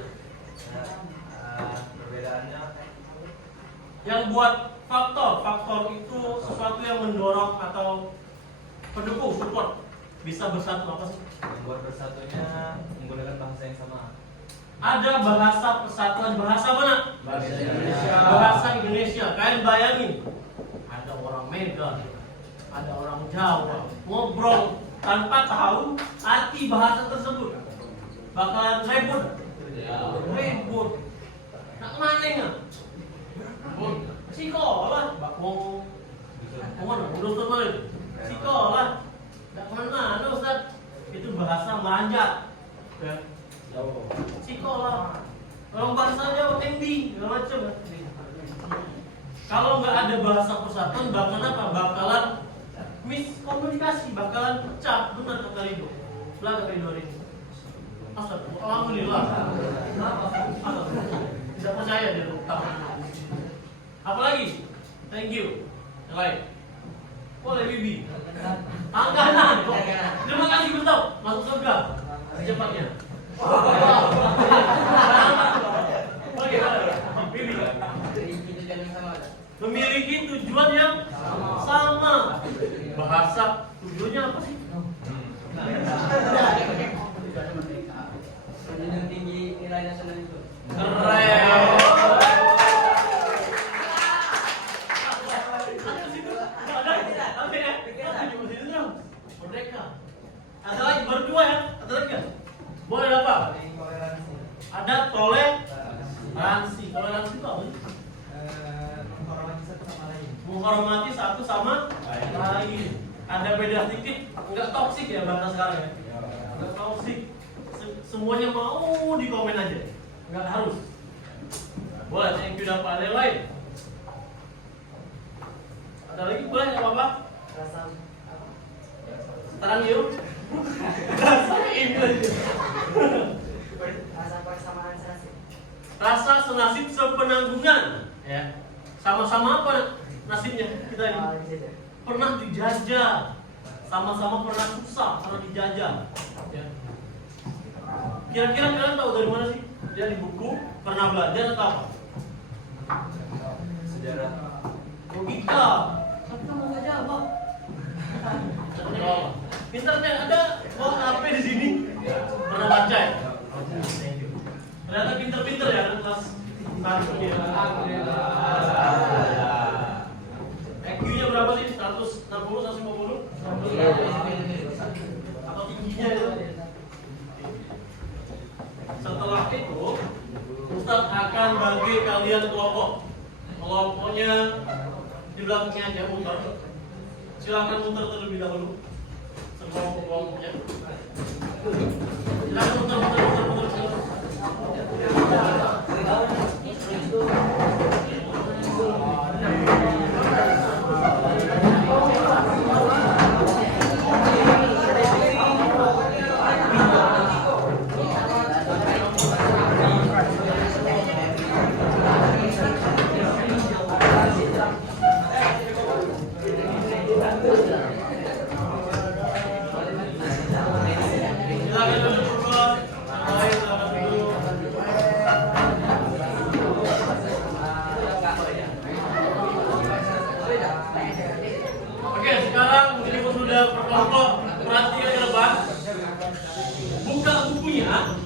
Perbedaannya Yang buat faktor itu sesuatu yang mendorong atau pendukung, support bisa bersatu apa sih? membuat bersatunya menggunakan bahasa yang sama. Ada bahasa persatuan, bahasa mana? Bahasa Indonesia. Bahasa Indonesia. Kalian bayangin, ada orang Medan, ada orang Jawa, ngobrol tanpa tahu arti bahasa tersebut, bakalan ribut. Nak mana nggak? Sekolah, bakmo, mana? Menurut teman, sekolah, nggak kemana-mana Ustaz. Itu bahasa manjat. Ya. Sekolah. Orang bahasa Jawa endi, segala macam. Kalau nggak ada bahasa persatuan, bakalan apa? Bakalan miskomunikasi, bakalan pecah. Benar kata Ridho. Belakang Ridho ini. Alhamdulillah. Tidak percaya dia tahu. Apalagi? Thank you. Yang lain. Boleh Bibi. Angganan. Terima kasih Gustaf. Masuk surga. Secepatnya. Oke, Bibi. Memiliki tujuan yang sama. Bahasa tujuannya apa sih? Yang tinggi nilai nasional itu. Keren. Merdeka. Ada lagi baru dua ya? Ada lagi nggak? Boleh apa? Ada toleransi. Toleransi itu apa sih? menghormati satu sama lain. Ada beda sedikit, nggak toksik ya bahasa sekarang ya. Nggak toksik. Semuanya mau di komen aja, nggak harus. Boleh, thank you dan Pak. Ada yang lain? Ada lagi boleh nggak apa-apa? Sekarang yuk. Rasa persamaan senasib. Rasa senasib sepenanggungan, ya. Sama-sama apa nasibnya kita ini? Pernah dijajah, sama-sama pernah susah, pernah dijajah. Ya. Kira-kira kalian tahu dari mana sih? Dia di buku, pernah belajar atau apa? Sejarah. Logika. Tapi kamu nggak jawab. Internet ada, mau HP di sini? Pernah baca ya? Ternyata pinter-pinter ya anak kelas 1 ya. IQ-nya berapa sih? 160, 150? Atau tingginya itu? Setelah itu, Ustadz akan bagi kalian kelompok. Kelompoknya di belakangnya aja muter. Silahkan muter terlebih dahulu. Kelompoknya. Silahkan muter. Oke, sekarang meskipun sudah berkelompok, perhatian ke depan. Buka bukunya.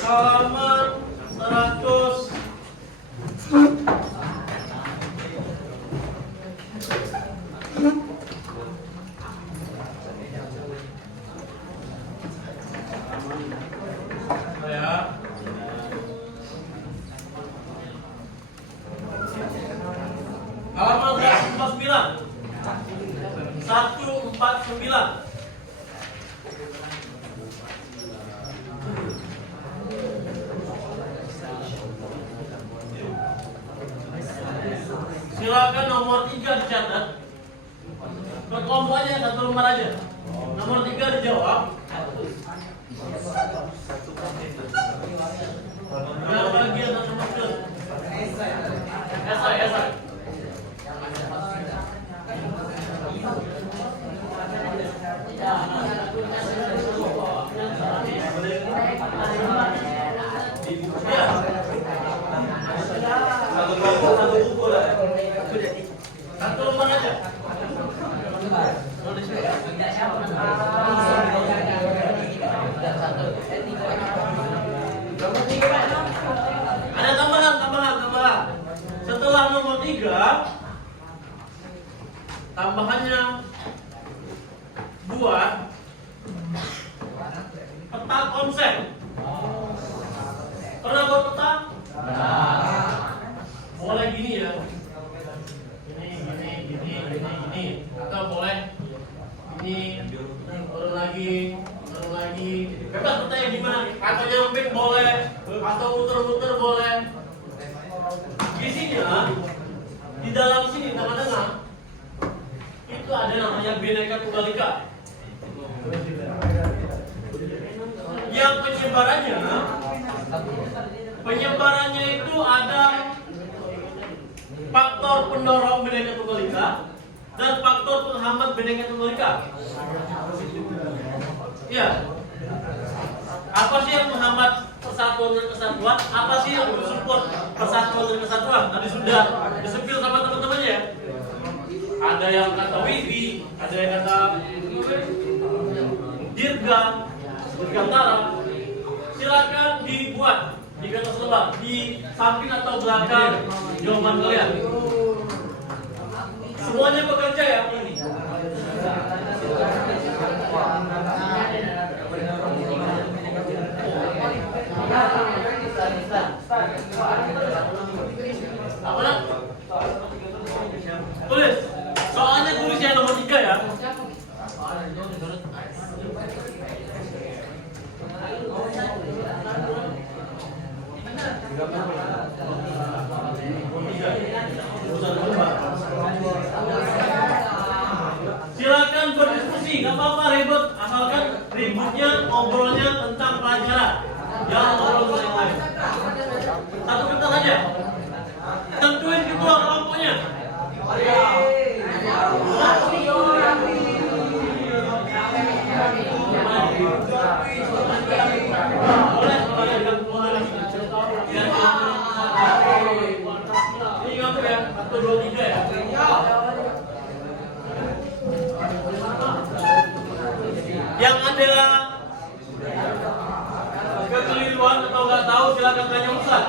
Halaman 100. Ya. Halaman 149. 149. Silakan nomor 3 dicatat. Berkelompok aja, satu lembar aja. Nomor 3 dijawab. Biar bagian atau maksud. Esai. Satu lembar aja. Ada tambahan. Setelah nomor 3, tambahannya buat peta konsep. Pernah buat peta? Boleh gini ya. Gini. Atau boleh ini, turun lagi. Bebas petanya gimana? Atau nyamping boleh, atau muter-muter boleh. Isinya di dalam sini tengah-tengah itu ada namanya Bhinneka Tunggal Ika. Yang penyebarannya itu ada faktor pendorong Bhinneka Tunggal Ika dan faktor penghambat Bhinneka Tunggal Ika. Ya. Apa sih yang menghambat persatuan dan kesatuan? Apa sih yang mensupport persatuan dan kesatuan? Tadi sudah disepil sama teman-temannya ya. Ada yang kata wifi, ada yang kata dirgantara. Silakan dibuat di atas lembar, di samping atau belakang jawaban kalian. Semuanya bekerja ya ini. Silakan berdiskusi, nggak apa-apa ribut, asalkan ributnya ngobrolnya tentang pelajaran, jangan ngobrol tentang yang lain. Satu kertas aja. Tentuin kedua kelompoknya. Ini ngatur ya, 1, 2, 3 ya. Yang ada kekeliruan atau nggak tahu silakan tanya Ustaz.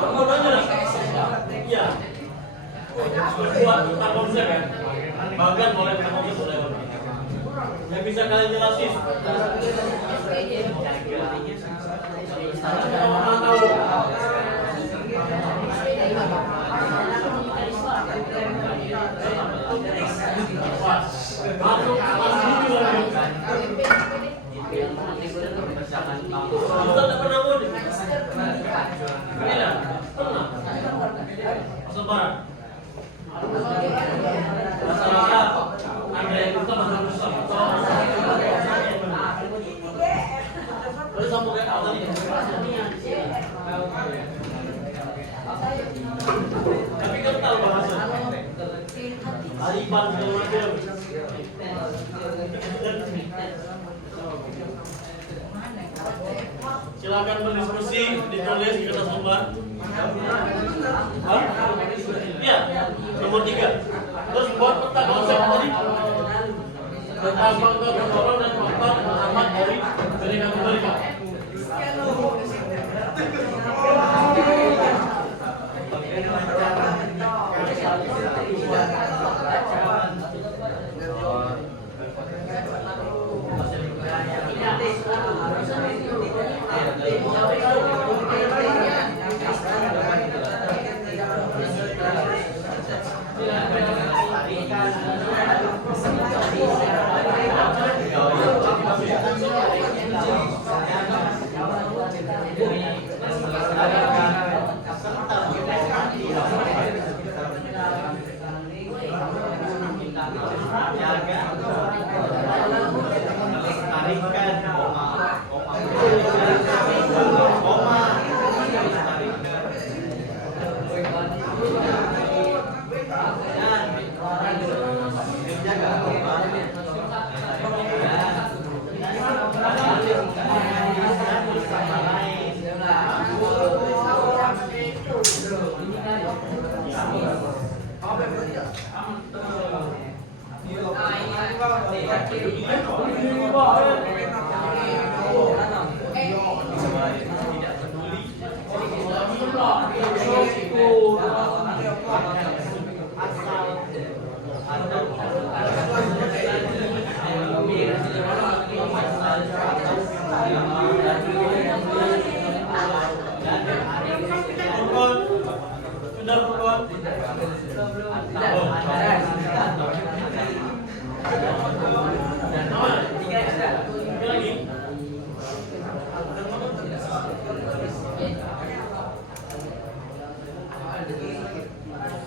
Aku nanya dah. Iya. Buat tentang konsep ya. Bagian boleh tentang konsep boleh. Yang bisa kalian jelasin. Kalau tahu. Ustaz tak pernah mudik. Iya, pernah. Pas lebaran. Rasa-rasa ada yang kita masuk Islam. Lalu sambung ke awal tadi. Tapi kental bahasa. Ariban segala macam. Silakan berdiskusi, ditulis di kertas lembar. Iya, nomor 3. Terus buat peta konsep tadi. Tentang faktor persoalan dan faktor amat dari kebalikan.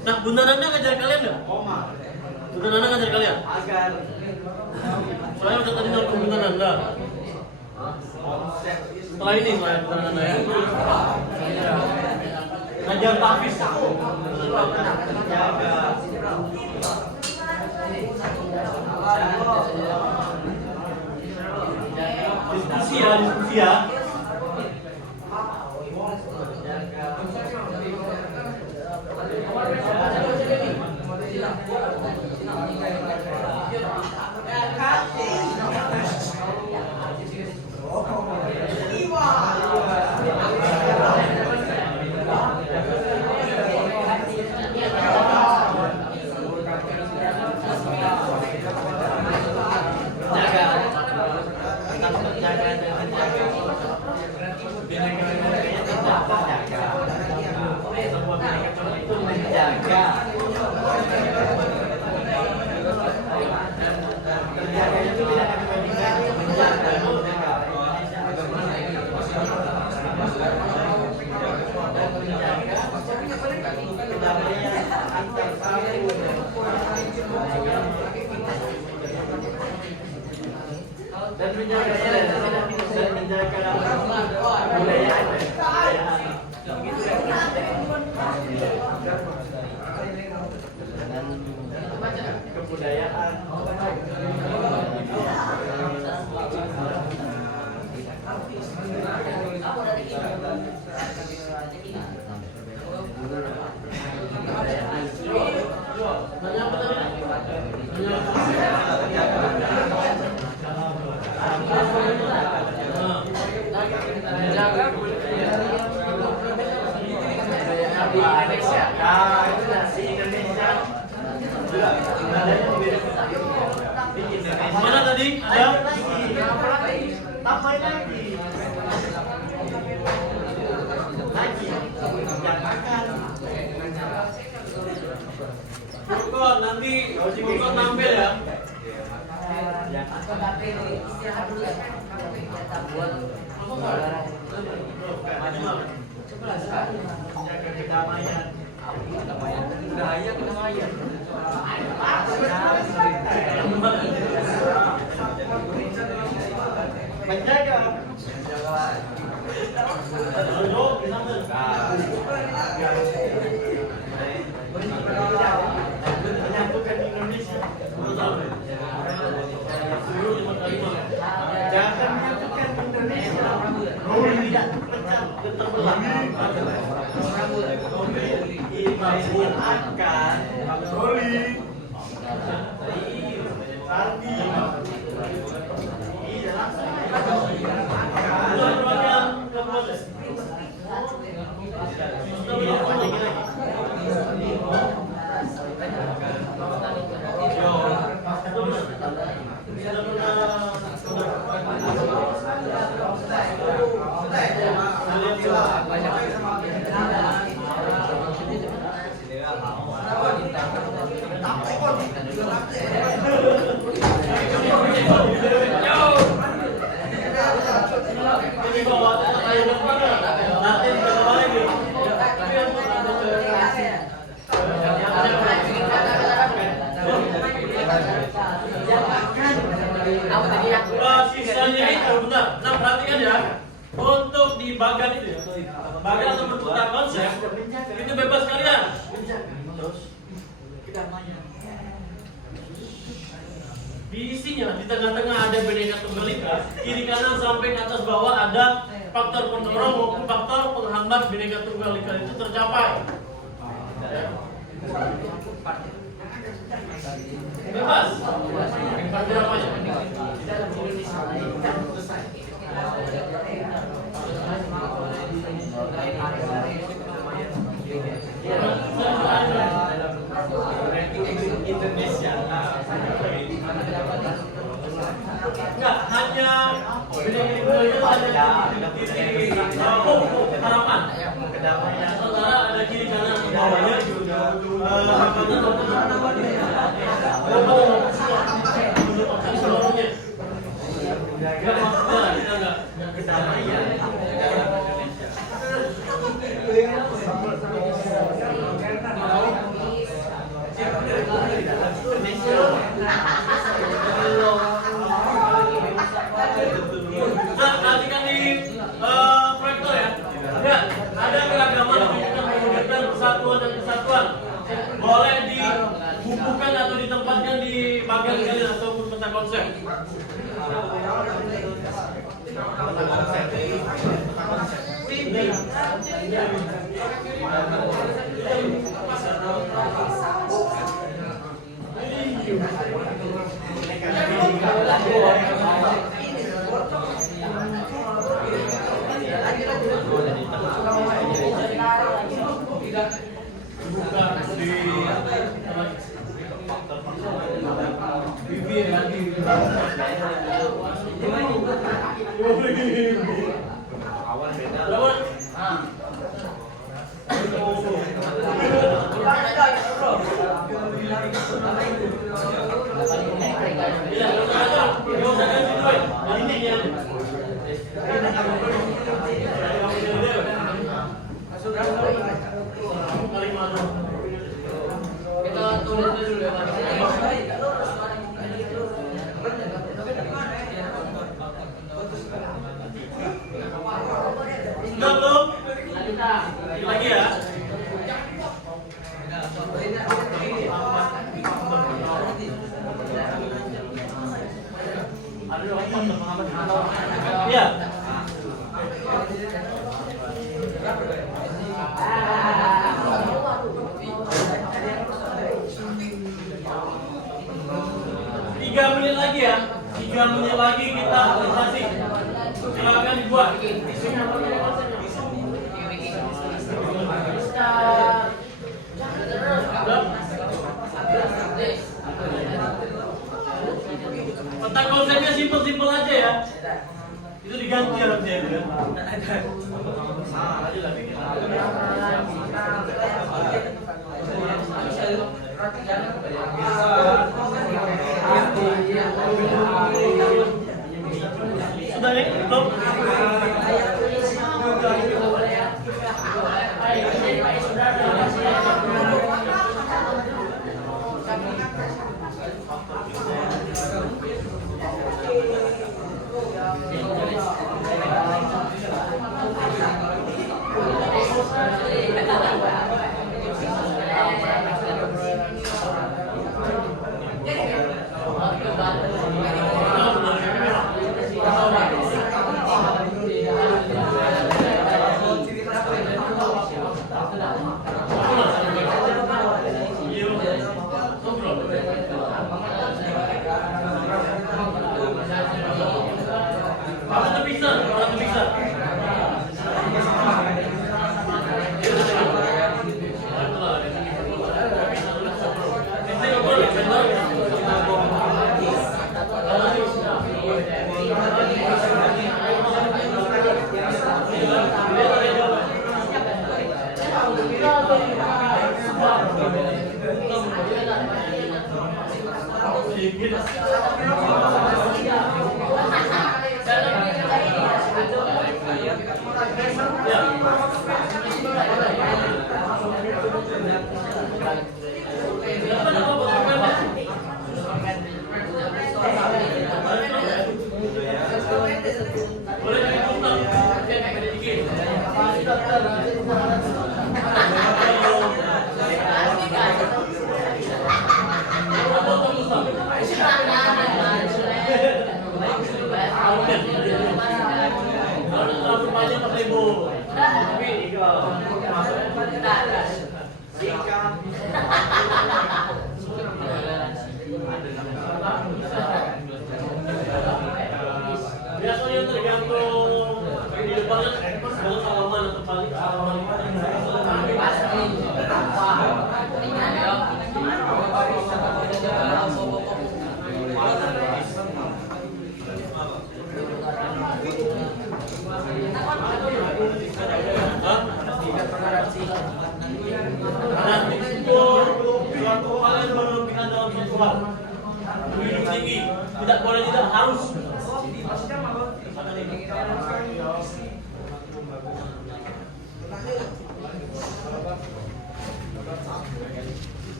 Nah, Bunda Nanda ngajar kalian nggak? Bunda Nanda ngajar kalian? Agar Soalnya udah tadi nelfon Bunda Nanda. Setelah ini soalnya Bunda Nanda ya. Ngajar tahfiz. Diskusi ya. dan menjaga kebudayaan. Menjaga di Indonesia. Di Indonesia. Mana tadi? Ada? Tambahin lagi. Bukon nanti Bukon tampil ya. Jaga kedamaian. Budaya kedamaian. Menjaga. Menyatukan Indonesia. Jangan menyatukan Indonesia. Tidak terpecah dan terbelah. Akan Soli. Sandi. Iya langsung. Sisanya itu benar. Nah perhatikan ya. Untuk di bagan itu ya, bagan atau berputar konsep itu bebas kalian. Di isinya di tengah-tengah ada Bhinneka Tunggal Ika, kiri kanan sampai ke atas bawah ada faktor pendorong maupun faktor penghambat Bhinneka Tunggal Ika itu tercapai. Bebas. Indonesia. Enggak hanya harapan kedamaian. Sementara ada kiri kanan di bawahnya seluruhnya. Kita enggak kedamaian Nah, nanti kan di proyektor ya. Ada keragaman yang kita mewujudkan persatuan dan kesatuan. Boleh dibukukan atau ditempatkan di bagian kalian ataupun peta konsep. Awan beda. Sudah mana? Kita tulis dulu ya Pak. Sudah belum? Lagi ya? Iya. Tiga menit lagi ya. 3 menit lagi kita presentasi. Silakan dibuat. Tentang konsepnya simpel-simpel aja ya. Itu diganti ya nanti ya. Sudah nih, belum? Biasanya tergantung di depannya kalau salaman atau paling suatu hal yang berlebihan dalam suatu hal. Menjunjung tinggi, tidak boleh, tidak harus.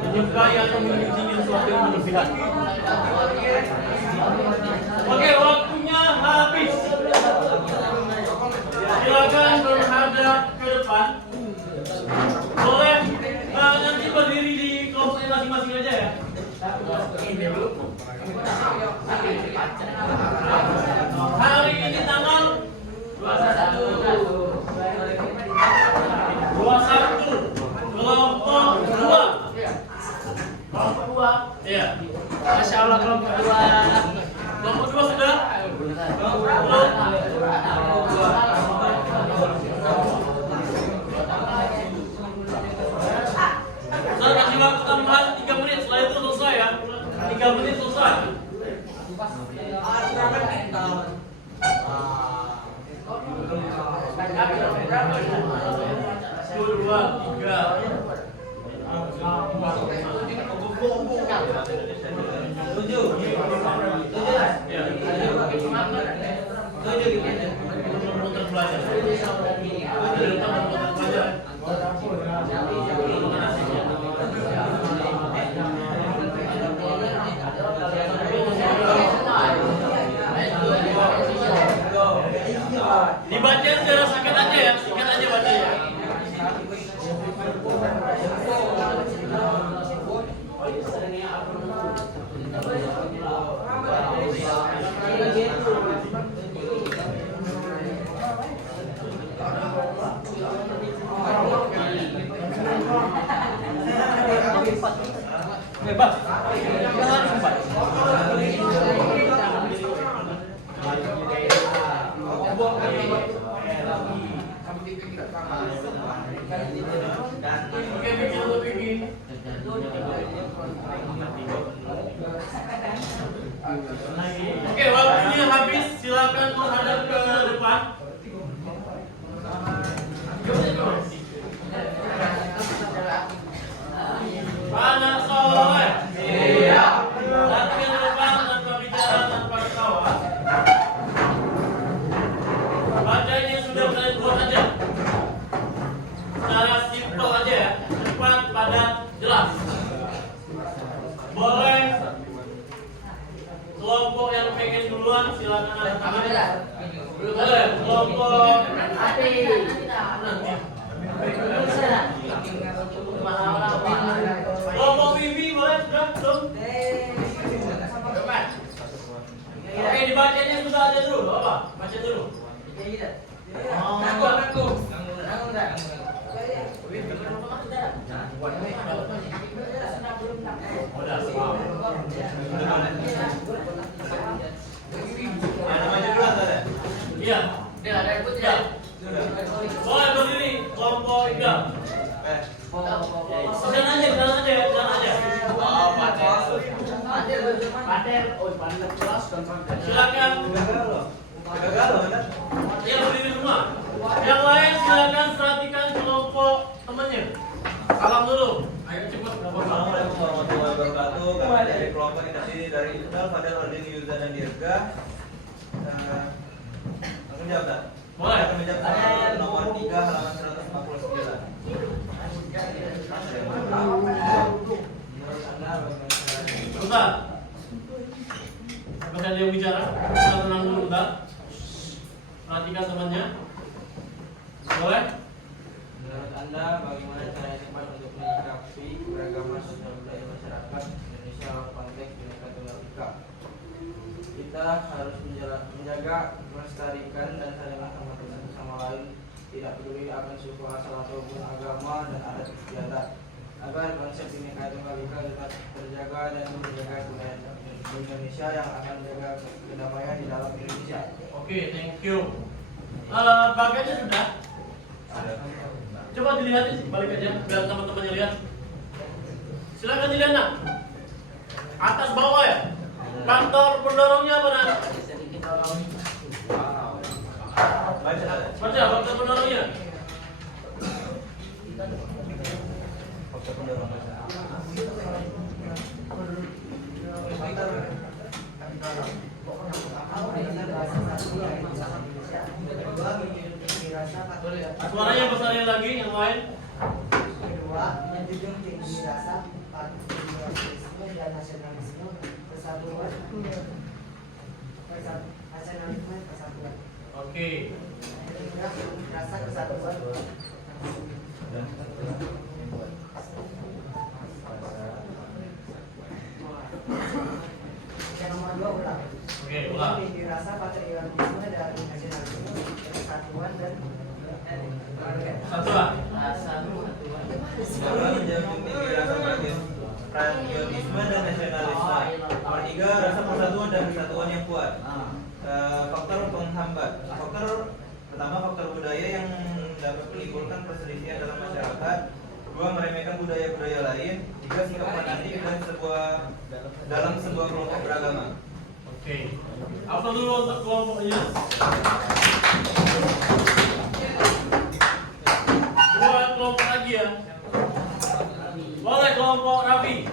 Menyukai atau menjunjung tinggi sesuatu yang berlebihan. Oke, waktunya habis. Silakan menghadap ke depan. Boleh nanti berdiri di kelompoknya masing-masing aja ya. Hari ini tanggal 21 kelompok 2. Kelompok 2. Iya. Masya Allah kelompok 2. Kelompok 2 sudah? Belum? Saya kasih waktu tambahan 3 menit, setelah itu selesai ya. 3 menit selesai. 7. Muter belajar. Dibaca secara singkat aja ya, singkat aja bacanya. Bebas. Jangan sempat. Oke, bikin untuk bikin. Oke, waktunya habis. Silakan menghadap ke depan. Anak soleh. Iya. Latihan depan tanpa bicara, tanpa ketawa. Bacanya sudah kalian buat aja. Secara simpel aja ya, cepat, padat, jelas. Boleh kelompok yang pengen duluan silakan angkat tangan. Boleh kelompok kelompok Bibi boleh sudah belum? Oke, dibacanya sudah aja dulu, apa? Baca dulu. Iya. Ya. Boleh berdiri, kelompok Iga. Jangan aja ya, jangan aja. Silakan. Ya berdiri semua. Yang lain silakan perhatikan kelompok temannya. Salam dulu. Ayo cepat. Assalamualaikum warahmatullahi wabarakatuh. Kami dari kelompok yang terdiri dari Iqbal, Fadel, Ardin, Yuza, dan Dirga. Langsung jawab tak? Boleh. Kami jawab nomor 3 halaman 159. Bentar. Bukan yang bicara. Kita tenang dulu bentar. Perhatikan temannya. Boleh? Menurut Anda, bagaimana cara yang tepat untuk menyikapi keragaman sosial budaya masyarakat Indonesia dalam konteks Bhinneka Tunggal Ika? Kita harus menjaga, melestarikan, dan saling menghormati satu sama lain, tidak peduli akan suku, asal ataupun agama dan adat istiadat, agar konsep Bhinneka Tunggal Ika tetap terjaga dan menjaga budaya Indonesia yang akan menjaga kedamaian di dalam Indonesia. Oke, thank you. Baganya sudah. Coba dilihat balik aja biar teman-temannya lihat. Silakan dilihat nak. Atas bawah ya. Faktor pendorongnya apa nak? Baca faktor pendorongnya. Suaranya besarnya lagi yang lain. Kedua, menjunjung tinggi rasa patriotisme dan nasionalisme, persatuan, nasionalisme, persatuan. Oke. Ketiga, rasa kesatuan. Yang nomor 2 ulang. Oke, ulang. Tinggi rasa patriotisme dan nasionalisme, persatuan dan Satu lah. Kedua, menjunjung tinggi rasa patriotisme dan nasionalisme. Nomor 3, rasa persatuan dan kesatuan yang kuat. Faktor penghambat. Pertama, faktor budaya yang dapat menimbulkan perselisihan dalam masyarakat. Kedua, meremehkan budaya-budaya lain. Tiga, sikap fanatik dan dalam sebuah kelompok beragama. Oke. Apa dulu untuk kelompoknya? Dua kelompok lagi ya. Boleh kelompok Raffi.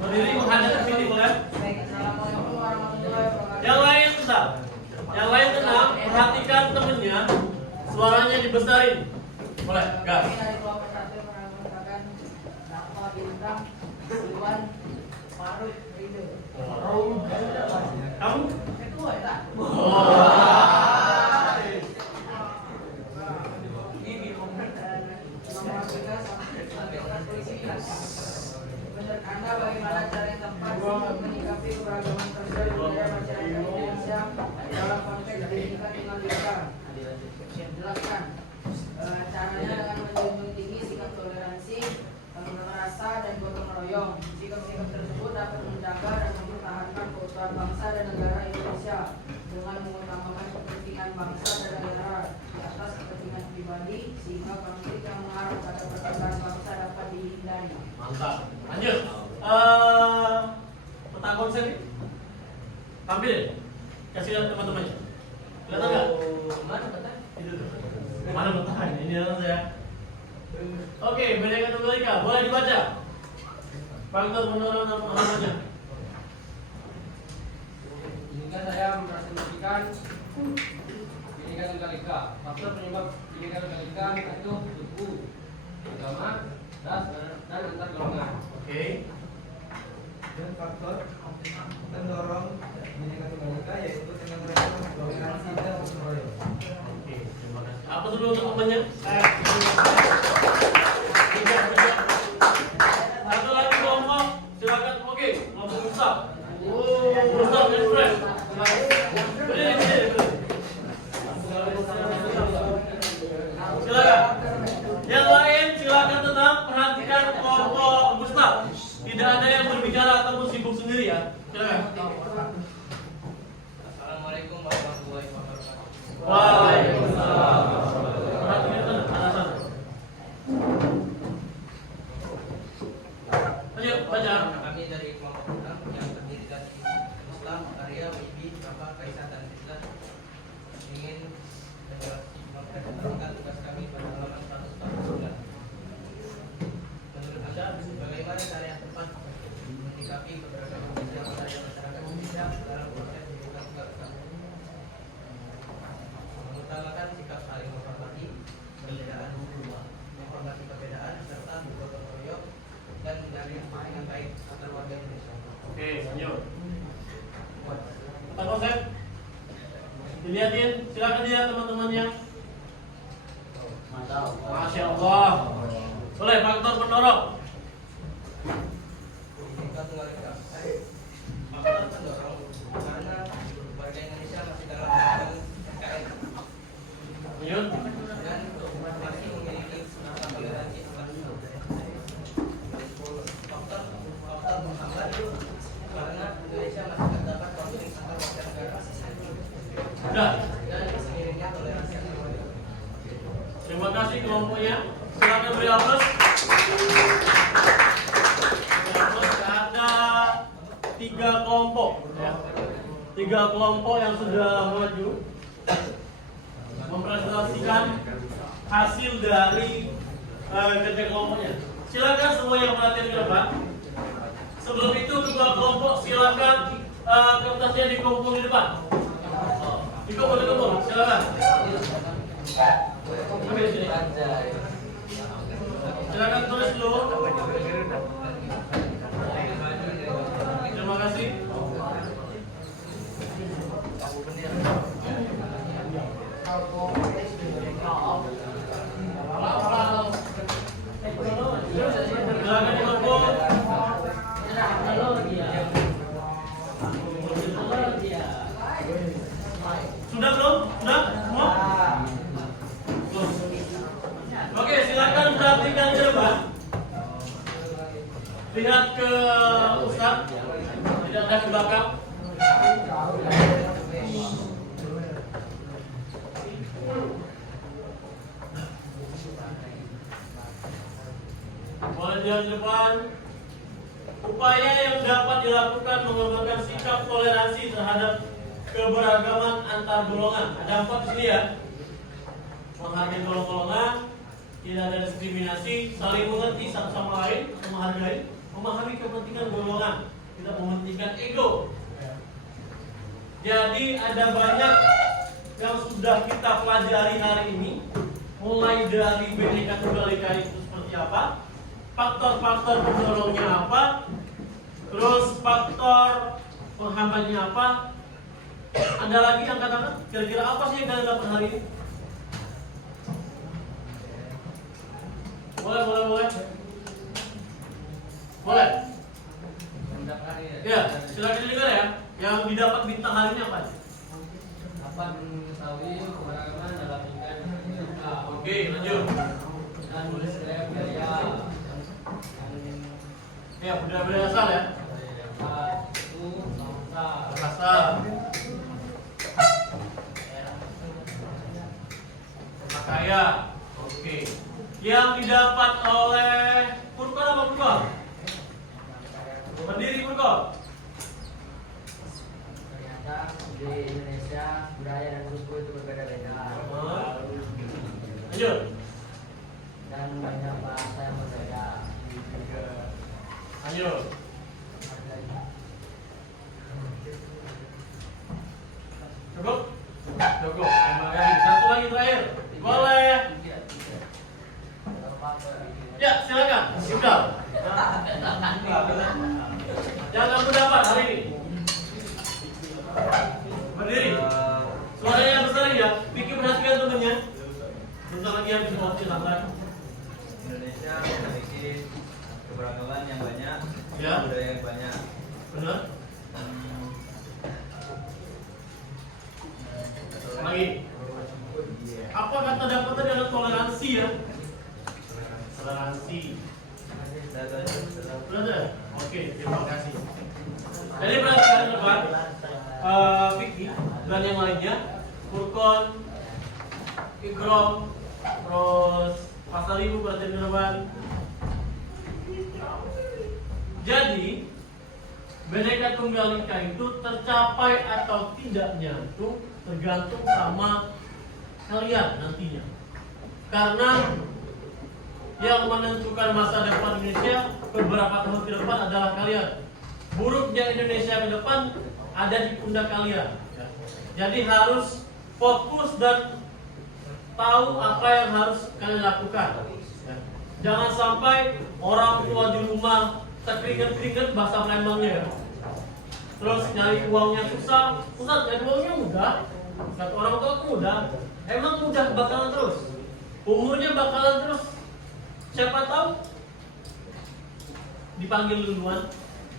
Berdiri menghadap ke sini boleh? Yang lain tetap. Yang lain tenang, perhatikan temennya, suaranya dibesarin. Boleh, gas. Kami dari kelompok 1 yang menggunakan nama bintang Iwan Faruk Ridho. Kamu? Ketua ya tak? Nomor kita sampaikan polisi. Menurut Anda bagaimana cara yang tepat untuk menyikapi keberagaman sosial budaya masyarakat Indonesia dalam konteks pendidikan tunggal ika? Jelaskan. Caranya dengan menjunjung tinggi sikap toleransi, penurunan rasa dan gotong royong. Sikap-sikap tersebut dapat menjaga dan mempertahankan keutuhan bangsa dan negara Indonesia dengan mengutamakan kepentingan bangsa dan negara di atas kepentingan pribadi, sehingga konflik yang mengarah pada persatuan bangsa dapat dihindari. Mantap. Lanjut. Peta konsep nih. Tampil. Kasih lihat teman-temannya. Kelihatan nggak? Mana kata? Itu tuh. Mana petanya? Ini adalah saya. Oke, Bhinneka Tunggal Ika. Boleh dibaca. Faktor pendorong namanya. Izinkan saya mempresentasikan Bhinneka Tunggal Ika. Faktor penyebab Bhinneka Tunggal Ika itu suku, agama, ras, dan antar golongan. Oke. Dan faktor pendorong Bhinneka Tunggal Ika yaitu dengan toleransi dan gotong royong. Oke, terima kasih. Apa dulu untuk temannya? Satu lagi kelompok, silakan. Oke, kelompok Ustaz. Ustaz Express. Berdiri. Silakan. Yang lain silakan tenang, perhatikan kelompok Ustaz. Tidak ada yang berbicara ataupun sibuk sendiri ya. Silakan. Assalamualaikum warahmatullahi wabarakatuh. Waalaikumsalam. Perhatikan tenang, alasan. Lanjut, baca. Kami dari kelompok 6 yang terdiri dari Islam, Arya, Wibi, Bapak, Kaisar, dan Islam ingin mempresentasikan tugas kami pada halaman 149. Menurut Anda, bagaimana cara yang tepat menyikapi keberagaman sosial budaya masyarakat Indonesia dalam proses pendidikan tunggal ika? Mengutamakan sikap saling menghormati perbedaan, menghormati perbedaan serta bergotong royong dan menjalin hubungan baik antar warga Indonesia. Oke, lanjut. Peta konsep. Dilihatin, silakan lihat teman-temannya. Masya Allah. Boleh, faktor pendorong. Bhinneka Tunggal Ika. Faktor pendorong karena warga Indonesia masih dalam hubungan NKRI Lanjut. dan masih memiliki rasa toleransi antar suku. Faktor penghambat karena Indonesia masih terdapat konflik antar warga negara Sudah. dan seiringnya toleransi antar warga. Terima kasih kelompoknya. Silakan beri aplaus. Ada 3 kelompok ya. 3 kelompok yang sudah maju mempresentasikan hasil dari kerja kelompoknya. Silakan semua yang perhatian ke depan. Sebelum itu kedua kelompok silakan kertasnya dikumpul di depan. Dikumpul, silakan. Ambil sini. Silakan tulis dulu. Terima kasih. Silakan dikumpul. Sudah belum? Sudah? Semua? Belum. Oke, silakan perhatikan ke depan. Lihat ke Ustaz. Tidak ada ke belakang. Boleh lihat ke depan. Upaya yang dapat dilakukan mengembangkan sikap toleransi terhadap keberagaman antar golongan. Ada 4 di sini ya. Menghargai golongan, tidak ada diskriminasi, saling mengerti satu sama lain, menghargai, memahami kepentingan golongan, tidak mementingkan ego. Jadi ada banyak yang sudah kita pelajari hari ini, mulai dari Bhinneka Tunggal Ika itu seperti apa, faktor-faktor pendorongnya apa, terus faktor penghambatnya apa. Ada lagi yang katakan kira-kira apa sih yang kalian dapat hari ini? Boleh. Ya, silakan dengar ya. Yang didapat bintang hari ini apa aja? Dapat mengetahui keberagaman dalam ikan. Oke, lanjut. Dan menulis budaya. Ya, budaya-budaya asal ya. Itu bangsa. Bahasa. Pakaian. Oke. Yang didapat oleh Purkon apa Purkon? Berdiri Purkon. Ternyata di Indonesia budaya dan suku itu berbeda-beda Lanjut. dan banyak bahasa yang berbeda. Lanjut. Cukup? Cukup. Terima kasih. Satu lagi terakhir. Boleh. Ya, silakan. Sudah. Yang kamu dapat hari ini. Berdiri. Suaranya besar ya. Pikir perhatikan temannya. Bentar lagi habis waktu santai. Indonesia memiliki keberagaman yang banyak, Ya. budaya yang banyak. Benar? Lagi. Apa kata dapat tadi adalah toleransi ya? Toleransi. Benar? Oke, terima kasih. Jadi perhatikan teman, Vicky dan yang lainnya, Furkon, Ikrom, terus Pasar Ibu perhatikan teman. Jadi Bhinneka Tunggal Ika itu tercapai atau tidaknya itu tergantung sama kalian nantinya. Karena yang menentukan masa depan Indonesia beberapa tahun ke depan adalah kalian. Buruknya Indonesia ke depan ada di pundak kalian. Jadi harus fokus dan tahu apa yang harus kalian lakukan. Jangan sampai orang tua di rumah terkeringet-keringet bahasa Palembangnya ya. Terus nyari uangnya susah, nyari uangnya mudah. Kata orang tua mudah, emang mudah bakalan terus. Umurnya bakalan terus. Siapa tahu dipanggil duluan.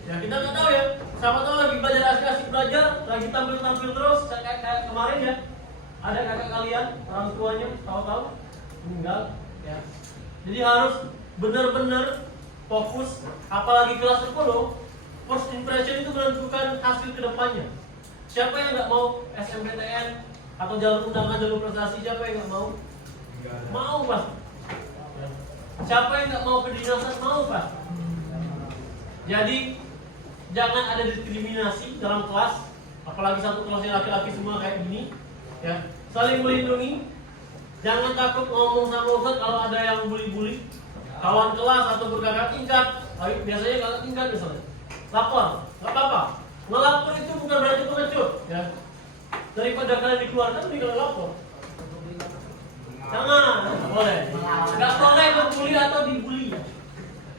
Ya kita nggak tahu ya. Siapa tahu lagi belajar asik-asik belajar, lagi tampil-tampil terus kayak kemarin ya. Ada kakak kalian, orang tuanya tahu-tahu meninggal. Ya. Jadi harus benar-benar fokus, apalagi kelas 10. First impression itu menentukan hasil kedepannya. Siapa yang nggak mau SMPTN atau jalur undangan, jalur prestasi? Siapa yang nggak mau? Mau Pak. Siapa yang nggak mau kedinasan? Mau Pak. Jadi jangan ada diskriminasi dalam kelas, apalagi satu kelasnya laki-laki semua kayak gini. Ya, saling melindungi. Jangan takut ngomong sama ustaz kalau ada yang bully-bully. Kawan kelas atau berkakak tingkat, biasanya kakak tingkat misalnya. Lapor, nggak apa-apa. Ngelapor itu bukan berarti pengecut, ya. Daripada kalian dikeluarkan, mending kalian lapor. Jangan, boleh. Nggak boleh membuli atau dibully.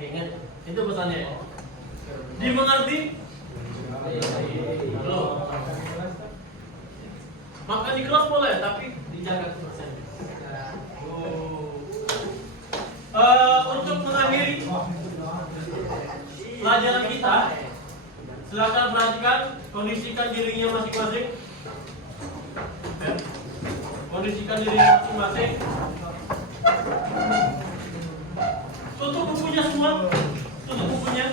Ingat, itu pesannya. Ya. Dimengerti? Belum. Makan di kelas boleh, tapi dijaga kebersihannya. Untuk mengakhiri pelajaran kita, silakan perhatikan, kondisikan dirinya masing-masing. Kondisikan dirinya masing-masing. Tutup bukunya semua. Tutup bukunya.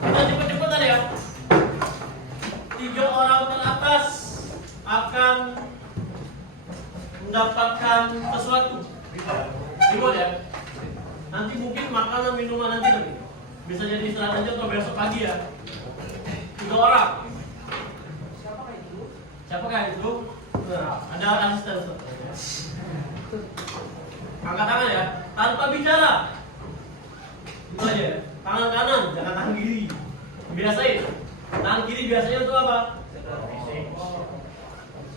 Kita cepet-cepetan ya. 3 orang teratas akan mendapatkan sesuatu. Reward ya. Nanti mungkin makanan minuman nanti. Bisa jadi istirahat aja atau besok pagi ya. 3 orang. Siapakah itu? Nah, ada asisten Ustaz. Angkat tangan ya, tanpa bicara. Itu aja. Tangan kanan, jangan tangan kiri. Biasain. Tangan kiri biasanya untuk apa?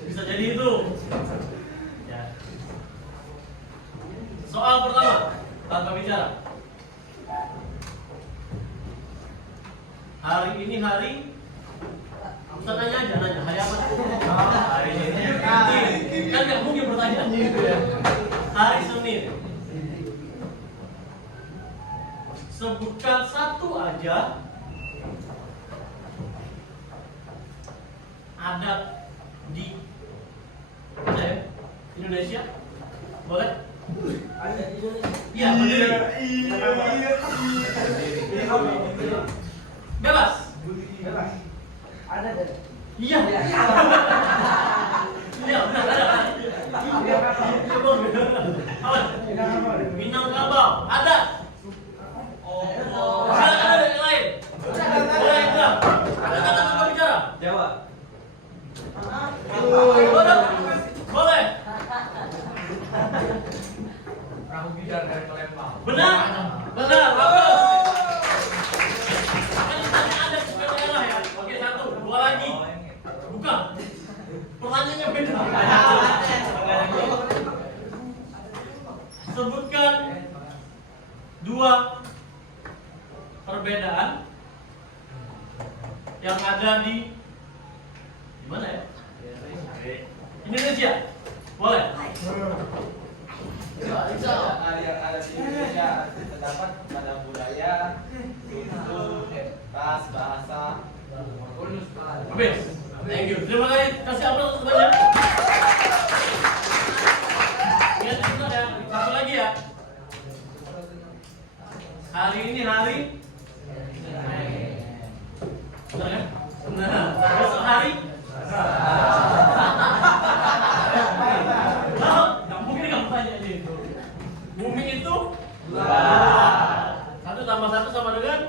Bisa jadi itu. Ya. Soal pertama tanpa bicara. Hari ini hari Ustaz nanya aja, hari apa? Hari Senin. Kan nggak mungkin pertanyaannya itu ya. Hari Senin. Sebutkan satu aja adat di mana ya? Indonesia. Boleh? Ada di Indonesia. Iya, berdiri. Bebas. Ada deh. Iya. Iya, benar ada. Minangkabau ada. Ada yang lain. Boleh bilang. Ada kata tanpa bicara. Jawa. Boleh. Perahu bidar dari Palembang. Benar. Benar. Bagus. Kan ditanya ada sesuai daerah ya. Oke, satu, dua lagi. Bukan. Pertanyaannya beda. Sebutkan dua perbedaan yang ada di mana ya? Indonesia. Boleh. Yang ada di Indonesia terdapat pada budaya, suku, ras, bahasa. Habis. Thank you. Terima kasih. Kasih aplaus untuk banyak. Ingat itu ya. Satu lagi ya. Hari ini hari. Benar kan? Nah, besok hari. Nggak mungkin kamu tanya itu. Bumi itu? Satu tambah satu sama dengan?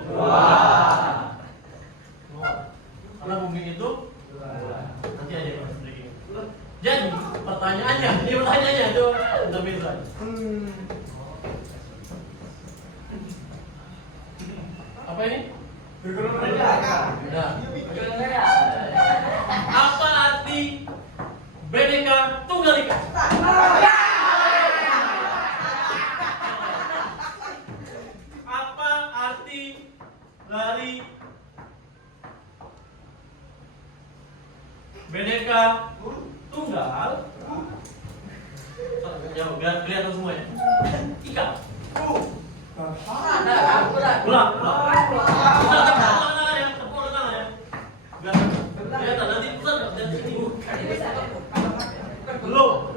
Karena bumi itu? Nanti aja Mas sedikit. Jadi pertanyaannya itu berbeda. Apa ini? Nah. Apa arti Bhinneka Tunggal Ika? Apa arti dari Bhinneka Tunggal? Ya, biar kelihatan semuanya. Ika. Ulang. Tepuk tangan ya. Biar kelihatan nanti pusat dan sini. Belum.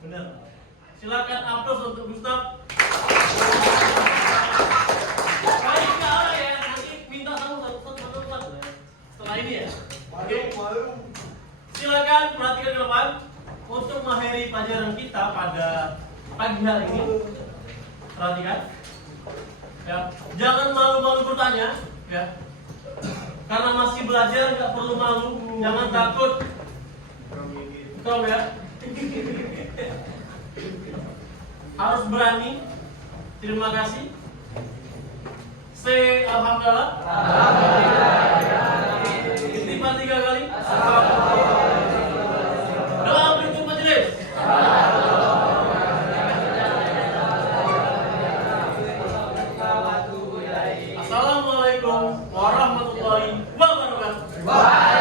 Benar. Silakan aplaus untuk Gustaf. Baik, nggak ada ya. Nanti minta satu. Setelah ini ya. Oke. Silakan perhatikan ke depan untuk mengakhiri pelajaran kita pada pagi hari ini. Perhatikan. Ya, jangan malu-malu bertanya, ya. Karena masih belajar nggak perlu malu, jangan takut. Betul ya. Harus berani. Terima kasih. Say alhamdulillah. Istighfar 3 kali. Doa penutup majelis. Assalamualaikum warahmatullahi wabarakatuh.